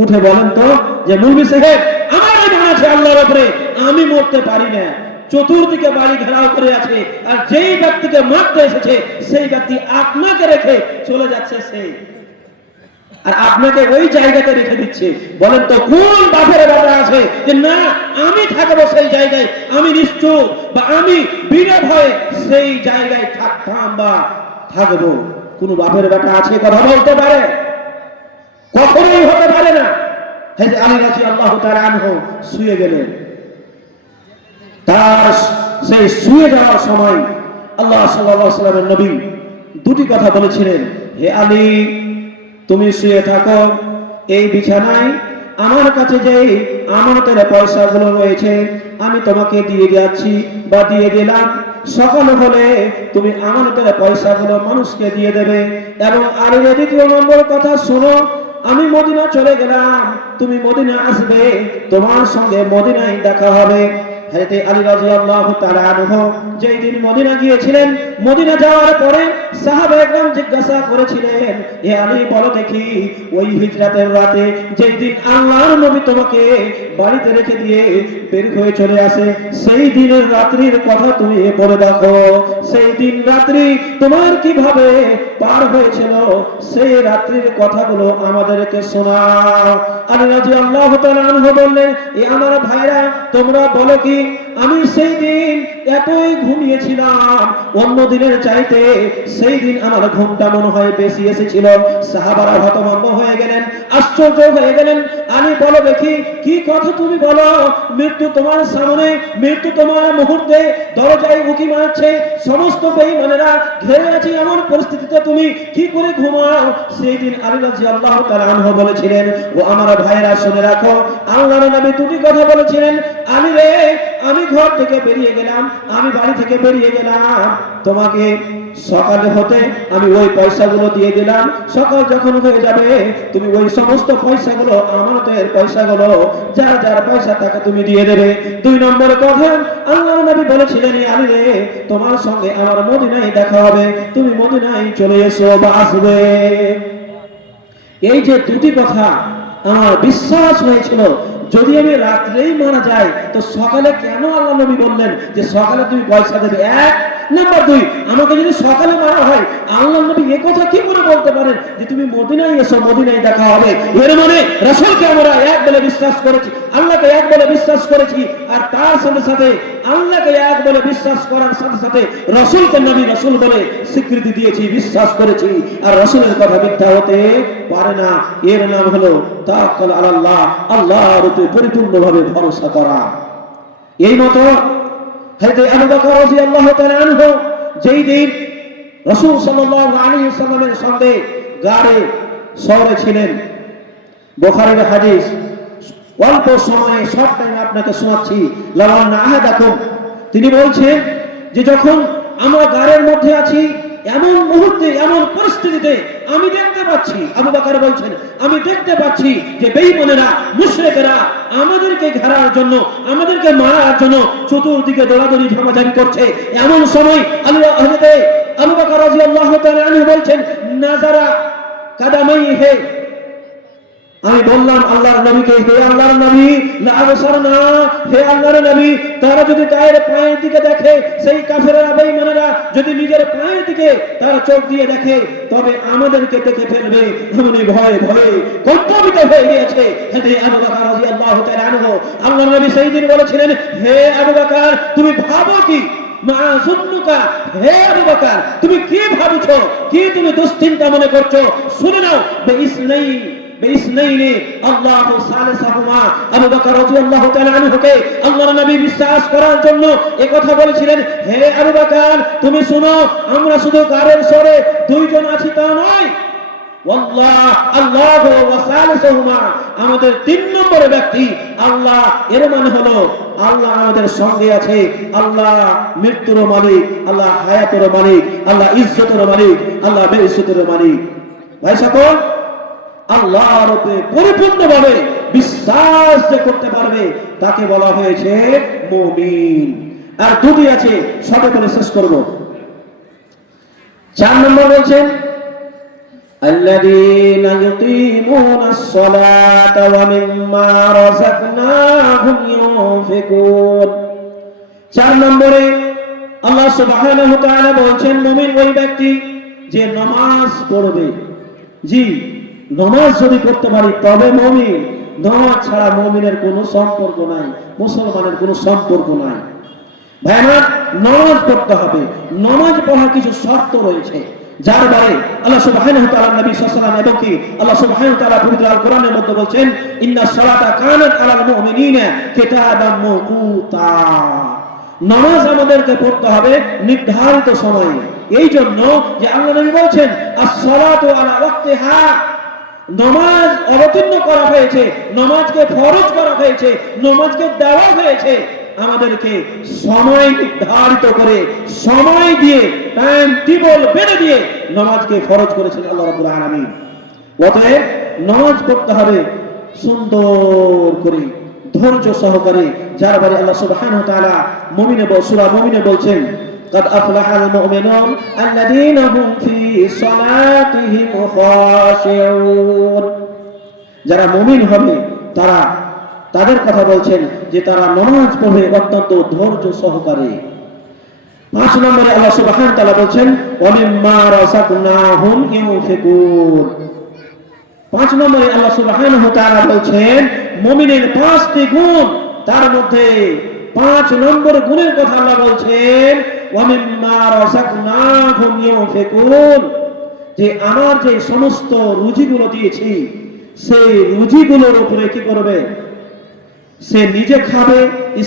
উঠে বলেন তো যে মুলবি সাহেব, আমার ঈমান আছে আল্লাহর উপরে, আমি মরতে পারি না। চতুর্দিকে বাড়ি ঘেরাও করে আছে, আর যেই ব্যক্তিকে মারতে এসেছে সেই ব্যক্তি আপনাকে রেখে চলে যাচ্ছে, সেই আর আপনাকে ওই জায়গাতে রেখে দিচ্ছে। বলেন তো কোন বাপের ব্যাপার আছে যে না আমি থাকবো সেই জায়গায়, আমি নিশ্চুপ বা আমি বিনা ভয়ে সেই জায়গায় থাকতাম বা থাকবো? কোন বাপের ব্যাপার আছে কথা বলতে পারে? কখনোই হতে পারে না। হযরত আলী রাদিয়াল্লাহু তাআলা আনহু শুয়ে গেলেন। তার সেই শুয়ে যাওয়ার সময় আল্লাহ সাল্লাল্লাহু আলাইহি ওয়াসাল্লামের নবী দুটি কথা বলেছিলেন, হে আলী তুমি শুয়ে থাকো, এই বিছানায় আমার কাছে যে আমানতের পয়সাগুলো রয়েছে আমি তোমাকে দিয়ে যাচ্ছি বা দিয়ে দিলাম। সকাল হলে তুমি আমানতের পয়সাগুলো মানুষকে দিয়ে দেবে। এবং আলী দ্বিতীয় নম্বর কথা শোনো, আমি মদিনা চলে গেলাম, তুমি মদিনা আসবে, তোমার সঙ্গে মদিনায় দেখা হবে। হযরত আলী রাদিয়াল্লাহু তাআলা আনহু যেই দিন মদিনা গিয়েছিলেন, মদিনা যাওয়ার পরে সাহাবায়ে কেরাম জিজ্ঞাসা করেছিলেন, হে আলী বলো দেখি ওই হিজরতের রাতে যেই দিন আল্লাহর নবী তোমাকে বাড়িতে রেখে দিয়ে বের হয়ে চলে আসে, সেই দিনের রাত্রির কথা তুমি বলে দেখো। সেই দিন রাত্রি তোমার কিভাবে পার হয়েছিল সেই রাত্রির কথাগুলো আমাদেরকে শোনাও। আলী রাদিয়াল্লাহু তাআলা আনহু বললেন, এ আমার ভাইরা তোমরা বলো কি আমি সেই দিন এতই ঘুমিয়েছিলাম, অন্য দিনের চাইতে সেই দিন আমার ঘুমটা মনে হয় বেশি এসেছিল। সাহাবারা হতভম্ব হয়ে গেলেন, আশ্চর্য হয়ে গেলেন। আলী বলো দেখি কি কথা তুমি বলো? মৃত্যু তোমার সামনে, মৃত্যু তোমার মুহূর্তে দরজায় উকি মারছে, সমস্ত বেঈমানেরা ঘিরে আছে, এমন পরিস্থিতিতে তুমি কি করে ঘুমাও? সেই দিন আলী রাদিয়াল্লাহু তাআলা আনহু বলেছিলেন, ও আমার ভাইরা শুনে রাখো, আল্লাহর নবী দুটি কথা বলেছিলেন, আলী রে আমি ঘর থেকে বেরিয়ে গেলাম, আমি বাড়ি থেকে বেরিয়ে গেলাম, তোমাকে সকালে হতে আমি ওই পয়সাগুলো দিয়ে দিলাম। সকাল যখন হয়ে যাবে তুমি ওই সমস্ত পয়সাগুলো আমানতের পয়সাগুলো যার যার পয়সা তাকে তুমি দিয়ে দেবে। দুই নম্বর কথা আল্লাহর নবী বলেছিলেন, আলী রে তোমার সঙ্গে আমার মদিনায় দেখা হবে, তুমি মদিনায় চলে এসো বা আসবে। এই যে দুটি কথা আমার বিশ্বাস হয়েছিল, যদি আমি রাত্রেই মারা যাই তো সকালে কেন আল্লাহ নবী বললেন যে সকালে তুমি পয়সা দেবে? এক নাম্বার দুই, আমাকে যদি সকালে মারা হয় আল্লাহ নবী এ কথা কি করে বলতে পারেন যে তুমি মদিনায় এসো, মদিনায় দেখা হবে? এর মানে রাসূলকে আমরা এক বলে বিশ্বাস করেছি, আল্লাহকে এক বলে বিশ্বাস করেছি, আর তার সাথে সাথে আল্লাহকে এক বলে বিশ্বাস করার সাথে সাথে রাসূলকে নবী রাসূল বলে স্বীকৃতি দিয়েছি, বিশ্বাস করেছি। আর রাসূলের কথা মিথ্যা হতে পারে না। এর নাম হলো তাওয়াক্কুল আলাল্লাহ, আল্লাহর উপরে পরিপূর্ণভাবে ভরসা করা। এই মতো হযরত আবু বকর রাদিয়াল্লাহু তাআলা আনহু যেই দিন রাসূল সাল্লাল্লাহু আলাইহি ওয়াসাল্লামের সঙ্গে গাড়ে শহরে ছিলেন, বুখারীর হাদিস, অল্প সময়ে শর্ট টাইমে আপনাকে শোনাচ্ছি, লাওয়ান্না আহাদাকুম, তিনি বলছেন যে যখন আমরা গাড়ের মধ্যে আছি এমন মুহূর্তে, এমন পরিস্থিতিতে আমি দেখতে পাচ্ছি, আবু বকর বলছেন, আমি দেখতে পাচ্ছি যে বেঈমানেরা, মুশরিকেরা আমাদেরকে ঘেরার জন্য, আমাদেরকে মারার জন্য চতুর্দিকে দৌড়াদৌড়ি ঝামাঝামি করছে। এমন সময় আল্লাহ হযরতে আবু বকর রাদিয়াল্লাহু তাআলা আনহু বলছেন, নাজারা কাদামাইহি, আমি বললাম আল্লাহর নবীকে, হে আল্লাহর নবী, লা আবসারনা, হে আল্লাহর নবী, তারা যদি তার পায়ের দিকে দেখে, সেই কাফেররা, বেঈমানেরা যদি নিজের পায়ের দিকে তারা চোখ দিয়ে দেখে, তবে আমাদেরকে দেখে ফেলবে। এমনি ভয়ে ভয়ে কম্পিত হয়ে গিয়েছে হে আবু বকর রাদিয়াল্লাহু তাআলা আনহু। আল্লাহর নবী সেই দিন বলেছিলেন, হে আবু বকর, তুমি ভাবো কি, মা যুন্নুকা, হে আবু বকর, তুমি কি ভাবছো, কি তুমি দুশ্চিন্তা মনে করছো? শুনে নাও, বেইসনাইনি আল্লাহু সালিসাহুমা। আবু বকর রাদিয়াল্লাহু তাআলা আনহুকে আল্লাহর নবী বিশ্বাস করার জন্য এই কথা বলেছিলেন, হে আবু বকর, তুমি শুনো, আমরা শুধু গায়ের স্বরে দুইজন আছি তা নয়, ওয়াল্লাহ আল্লাহু ওয়া সালিসাহুমা, আমাদের তিন নম্বর ব্যক্তি আল্লাহ। এর মানে হলো আল্লাহ আমাদের সঙ্গে আছে। আল্লাহ মৃত্যুর মালিক, আল্লাহ হায়াতের মালিক, আল্লাহ ইজ্জতের মালিক, আল্লাহ বেইজ্জতের মালিক। ভাই সকল, আল্লাহর উপরে পরিপূর্ণভাবে বিশ্বাস যে করতে পারবে তাকে বলা হয়েছে মুমিন। আর দুটি আছে, সবে বলে শেষ করব। 4 নম্বর বলছেন, আল্লাযীনা ইউকিমুনাস সালাতা ওয়া মিম্মা রাযাকনাহুম ইউনফিকুন। 4 নম্বরে আল্লাহ সুবহানাহু ওয়া তাআলা বলছেন, মুমিন ওই ব্যক্তি যে নামাজ পড়বে। জি, নামাজ যদি পড়তে পারি তবে মুমিন। নামাজ ছাড়া মুমিনের কোনো সম্পর্ক নাই, মুসলমানের কোনো সম্পর্ক নাই। ভাইরা, নামাজ পড়তে হবে। নামাজ পড়ার কিছু শর্ত রয়েছে, যার বারে আল্লাহ সুবহানাহু ওয়া তাআলা নবী সাল্লাল্লাহু আলাইহি ওয়াসাল্লাম এবং কি আল্লাহ সুবহানাহু ওয়া তাআলা পবিত্র আল কোরআনের মধ্যে বলছেন, ইন্নাস সালাতা কানাত আলাল মুমিনিনা কিতাবাম মাওকুতা। নামাজ আমাদেরকে পড়তে হবে নির্ধারিত সময়ে। এই জন্য যে আল্লাহ নবী বলছেন, আস-সালাতু আলা ওয়াক্তিহা, নামাজ অবতীর্ণ করা হয়েছে, নামাজকে ফরজ করা হয়েছে, নামাজকে দেওয়া হয়েছে আমাদেরকে সময় নির্ধারিত করে, সময় দিয়ে, টাইম টেবল বেঁধে দিয়ে নামাজকে ফরজ করেছেন আল্লাহ রাব্বুল আলামিন। অতএব নামাজ পড়তে হবে সুন্দর করে, ধৈর্য সহকারে, যার বারে আল্লাহ সুবহানাহু ওয়া তাআলা সূরা মুমিনে বলছেন, قد أفلح المؤمنون الذين هم في صلاتهم خاشعون। যারা মুমিন হবে তারা, তাদের কথা বলছেন যে তারা নামাজ পড়বে অত্যন্ত ধৈর্য সহকারে। 5 নম্বরে আল্লাহ সুবহানাহু ওয়া তাআলা বলছেন, ওয়া মিম্মা রাযাকনাহুম ইউনফিকুন। 5 নম্বরে আল্লাহ সুবহানাহু ওয়া তাআলা বলছেন মুমিনের 5টি গুণ, তার মধ্যে 5 নম্বর গুণের কথা আল্লাহ বলছেন, ওয়া মিম্মা রাযাকনাহুম ইউনফিকুন, যে আমার যে সমস্ত রুজিগুলো দিয়েছি সেই রুজিগুলোর উপরে কি করবে? সে নিজে খাবে,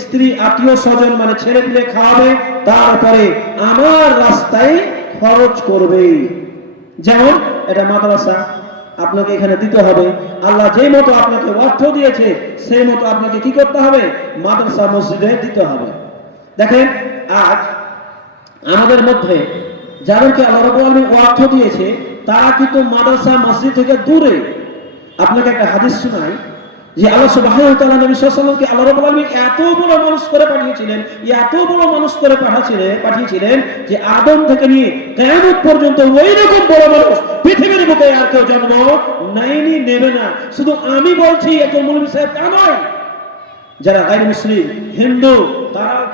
স্ত্রী আত্মীয় স্বজন মানে ছেলে পেলে খাওয়াবে, তারপরে আমার রাস্তায় খরচ করবে। যেমন এটা মাদ্রাসা, আপনাকে এখানে দিতে হবে। আল্লাহ যে মতো আপনাকে অর্থ দিয়েছে সেই মতো আপনাকে কি করতে হবে? মাদ্রাসা মসজিদে দিতে হবে। দেখেন, আজ আমাদের মধ্যে যাদেরকে আল্লাহ রাব্বুল আলামিন অর্থ দিয়েছে তারা কিন্তু মাদ্রাসা মসজিদ থেকে দূরে। আপনাকে একটা হাদিস শোনাই যে আল্লাহ সুবহানাহু ওয়া তাআলা নবী সাল্লাল্লাহু আলাইহি ওয়াসাল্লামকে আল্লাহ রাব্বুল আলামিন এত বড় মানুষ করে পাঠিয়েছিলেন, এত বড় মানুষ করে পাঠিয়েছিলেন যে আদম থেকে নিয়ে কিয়ামত পর্যন্ত ওই রকম বড় মানুষ পৃথিবীর বুকে আর কেউ জন্ম নেয়নি, নেবে না। শুধু আমি বলছি, একজন মৌলভী সাহেব তা নয়। যারা গায়র মুসলিম, হিন্দু, তারাও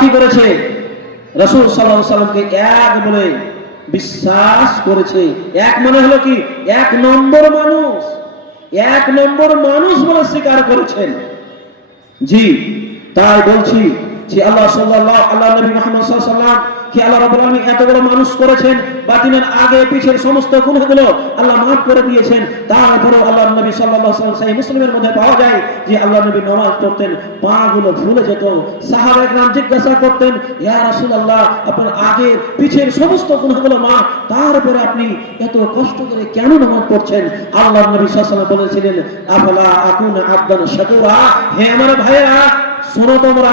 কি করেছে? রাসূল সাল্লাল্লাহু আলাইহি ওয়াসাল্লামকে এক বলে বিশ্বাস করেছে। এক মানে হলো কি? এক নম্বর মানুষ বলে স্বীকার করেছেন। জি, তাই বলছি যে আল্লাহ নবী মুহাম্মদ সাল্লাল্লাহু আলাইহি ওয়াসাল্লাম কি আল্লাহ রাব্বুল আলামিন এত বড় মানুষ করেছেন, বাতিনের আগে পিছের সমস্ত গুনাহগুলো আল্লাহ মাফ করে দিয়েছেন। তারপরে আল্লাহর নবী সাল্লাল্লাহু আলাইহি ওয়াসাল্লাম, সহিহ মুসলিমের মধ্যে পাওয়া যায় যে আল্লাহর নবী নামাজ পড়তেন, পাগুলো ভুলে যেত। সাহাবায়ে কেরাম জিজ্ঞাসা করতেন, ইয়া রাসূলুল্লাহ, আপনার আগে পিছের সমস্ত গুনাহগুলো মাফ, তারপরে আপনি এত কষ্ট করে কেন নামাজ পড়ছেন? আল্লাহর নবী সাল্লাল্লাহু আলাইহি ওয়াসাল্লাম বলেছিলেন, আফালা আকুনা আবদান শাকুরা, হে আমার ভাইরা, শোনো তোমরা,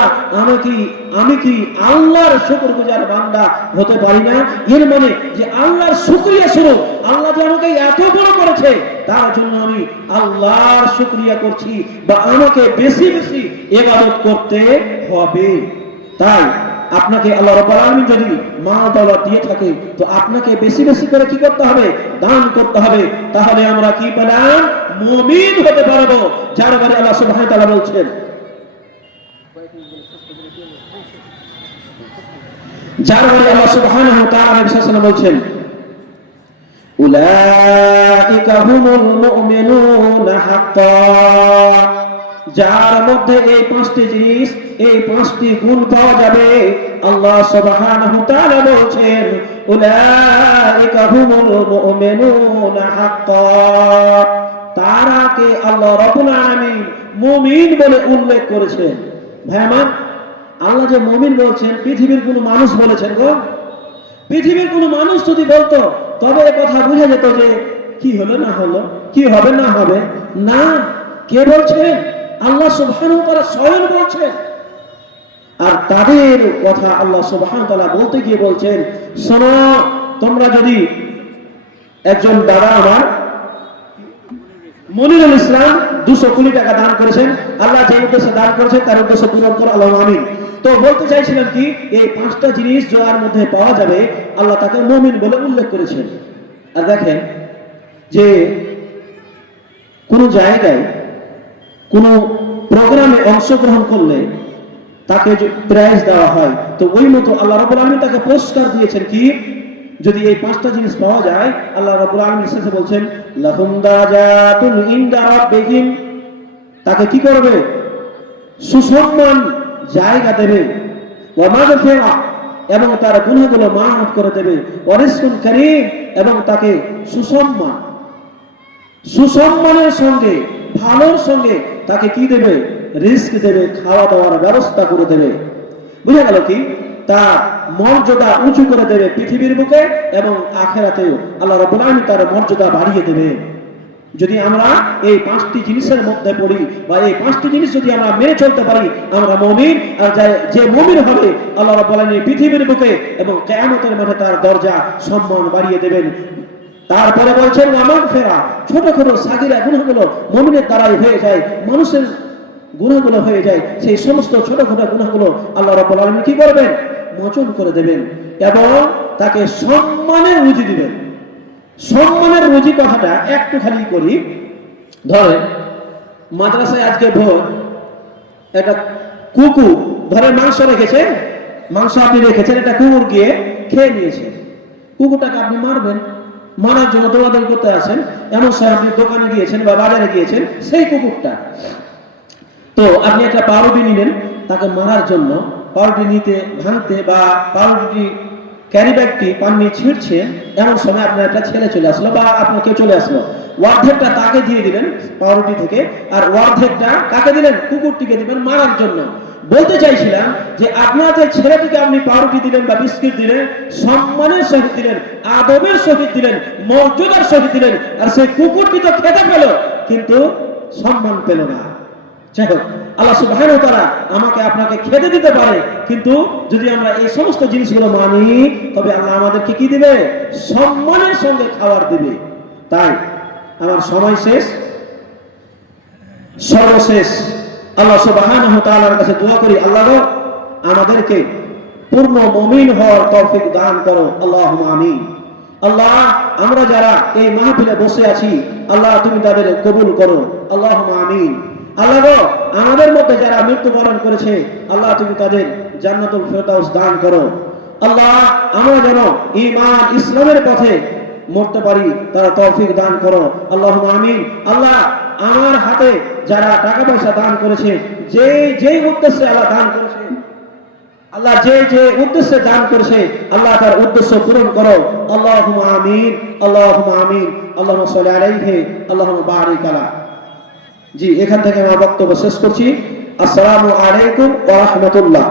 আমি কি আল্লাহর শুকরগুজার বান্দা হতে পারি না? এর মানে যে আল্লাহর শুকরিয়া স্বরূপ, আল্লাহ যে আমাকে এত বড় করেছে তার জন্য আমি আল্লাহর শুকরিয়া করছি, বা আমাকে বেশি বেশি ইবাদত করতে হবে। তাই আপনাকে আল্লাহ রাব্বুল আলামিন যদি মাল দৌলত দিয়ে থাকে, তো আপনাকে বেশি বেশি করে কি করতে হবে? দান করতে হবে। তাহলে আমরা কি পেলাম? মুমিন হতে পারবো। যার ব্যাপারে আল্লাহ সুবহানাহু ওয়া তাআলা বলছেন, নবী সাল্লাল্লাহু আলাইহি ওয়াসাল্লাম বলছেন, উলাইকা হুমুল মুমিনুনা হাক্কান। যার মধ্যে এই পাঁচটি জিনিস, এই পাঁচটি গুণ পাওয়া যাবে, আল্লাহ সুবহানাহু ওয়া তাআলা বলছেন উলাইকা হুমুল মুমিনুনা হাক্কান। তারাকে আল্লাহ রাব্বুল আলামিন মুমিন বলে উল্লেখ করেছেন। ভাই আমার, আল্লাহ যে মুমিন বলছেন, পৃথিবীর কোন মানুষ বলেছেন গো? পৃথিবীর কোন মানুষ যদি বলতো তবে এ কথা বুঝা যেত যে কি হলো না হলো, কি হবে না হবে। না, কে বলছেন? আল্লাহ সুবহানাহু ওয়া তাআলা স্বয়ং বলছেন। আর তাদের কথা আল্লাহ সুবহানাহু ওয়া তাআলা বলতে গিয়ে বলছেন, শোনো, তোমরা যদি একজন দাদা আমার মনিরুল ইসলাম 200 কোটি টাকা দান করেছেন, আল্লাহ যে উদ্দেশ্যে দান করেছেন তার উদ্দেশ্য পূরণ করো, আল্লাহুম্মা আমিন। তো বলতে চাইছিলাম কি, এই পাঁচটা জিনিস যার মধ্যে পাওয়া যাবে আল্লাহ তাকে মুমিন বলে উল্লেখ করেছেন। আর দেখেন যে কোন জায়গায় কোন প্রোগ্রামে অংশগ্রহণ করলে তাকে প্রাইজ দেওয়া হয়, তো ওই মতো আল্লাহ রাব্বুল আলামিন তাকে পুরস্কার দিয়েছেন কি, যদি এই পাঁচটা জিনিস পাওয়া যায়, আল্লাহ রাব্বুল আলামিন শেষে বলছেন লাহুম দারাজাতুন ইনদা রাব্বিহিম, তাকে কি করবে? সুসম্মান জায়গা দেবে, ওয়া মাগফিরা, এবং তার গুনাহগুলো মাফ করে দেবে, ওয়া রিজকুন কারীম, এবং তাকে সুসম্মানের সঙ্গে, ভালোর সঙ্গে তাকে কি দেবে? রিস্ক দেবে, খাওয়া দাওয়ার ব্যবস্থা করে দেবে। বুঝা গেল কি? তার মর্যাদা উঁচু করে দেবে পৃথিবীর বুকে এবং আখিরাতেও আল্লাহ রাব্বুল আলামিন তার মর্যাদা বাড়িয়ে দেবে। যদি আমরা এই পাঁচটি জিনিসের মধ্যে পড়ি, বা এই পাঁচটি জিনিস যদি আমরা মেনে চলতে পারি, আমরা মুমিন। আর যে মুমিন হবে, আল্লাহ রাব্বুল আলামিন পৃথিবীর বুকে এবং কিয়ামতের মাঠে তার দরজা সম্মান বাড়িয়ে দেবেন। তারপরে বলছেন মাগফিরা, ছোট ছোট সাগীরা গুনাহগুলো মুমিনের দ্বারাই হয়ে যায়, মানুষের গুনাহগুলো হয়ে যায়, সেই সমস্ত ছোট ছোট গুনাহগুলো আল্লাহ রাব্বুল আলামিন কি করবেন? মোচন করে দেবেন, এবং তাকে সম্মানের রুজি দিবেন। সম্মানের রুজি কথাটা একটু খালি করি। ধরেন মাদ্রাসায় আজকে ভোর একটা কুকুর, ধরে মাংস রেখেছে, মাংস আপনি রেখেছেন, একটা কুকুর গিয়ে খেয়ে নিয়েছে। কুকুরটাকে আপনি মারবেন, মারার জন্য দৌড়াদৌড়ি করতে আসেন, এমন সময় আপনি দোকানে গিয়েছেন বা বাজারে গিয়েছেন, সেই কুকুরটা, তো আপনি একটা পাউরুটি নিলেন তাকে মারার জন্য, পাউরুটি নিতে ভাঙতে বা পাউরুটি ক্যারি ব্যাগটি পানি ছিঁড়ছে, এমন সময় আপনার একটা ছেলে চলে আসলো বা আপনার কেউ চলে আসলো, অর্ধেকটা তাকে দিয়ে দিলেন পাউরুটি থেকে, আর অর্ধেকটা কাকে দিলেন? কুকুরটিকে দিবেন মারার জন্য। বলতে চাইছিলাম যে আপনার যে ছেলেটিকে আপনি পাউরুটি দিলেন বা বিস্কিট দিলেন, সম্মানের সহিত দিলেন, আদবের সহিত দিলেন, মর্যাদার সহিত দিলেন, আর সেই কুকুরটি তো খেতে পেল কিন্তু সম্মান পেল না। যাই হোক, আল্লাহ সুবহানাহু ওয়া তাআলা আমাকে আপনাকে খেতে দিতে পারে, কিন্তু যদি আমরা এই সমস্ত জিনিসগুলো মানি, তবে আল্লাহ আমাদেরকে কি দিবে? সম্মানের সঙ্গে খাবার দিবে। তাই আমার সময় শেষ, সর্বশেষ আল্লাহ সুবহানাহু ওয়া তাআলার কাছে দোয়া করি, আল্লাহ গো, আমাদেরকে পূর্ণ মুমিন হওয়ার তৌফিক দান করো, আল্লাহুম্মা আমিন। আল্লাহ, আমরা যারা এই মাহফিলে বসে আছি, আল্লাহ তুমি তাদের কবুল করো, আল্লাহুম্মা আমিন। আল্লাহ গো, আমাদের মধ্যে যারা মৃত্যুবরণ করেছে, আল্লাহ তুমি তাদের জান্নাতুল ফেরদাউস দান করো। আল্লাহ, আমরা যেন ঈমান ইসলামের পথে মরতে পারি, তারা তৌফিক দান করো, আল্লাহুম্মা আমিন। আল্লাহ, আমার হাতে যারা টাকা পয়সা দান করেছে, যে উদ্দেশ্যে আল্লাহ দান করেছে, আল্লাহ যে উদ্দেশ্যে দান করেছে, আল্লাহ তার উদ্দেশ্য পূরণ করো, আল্লাহুম্মা আমিন, আল্লাহুম্মা আমিন। আল্লাহুম্মা সাল্লি আলাইহি, আল্লাহুম্মা বারিক আলা। জি, এখান থেকে আমার বক্তব্য শেষ করছি। আসসালামু আলাইকুম ওয়া রাহমাতুল্লাহ।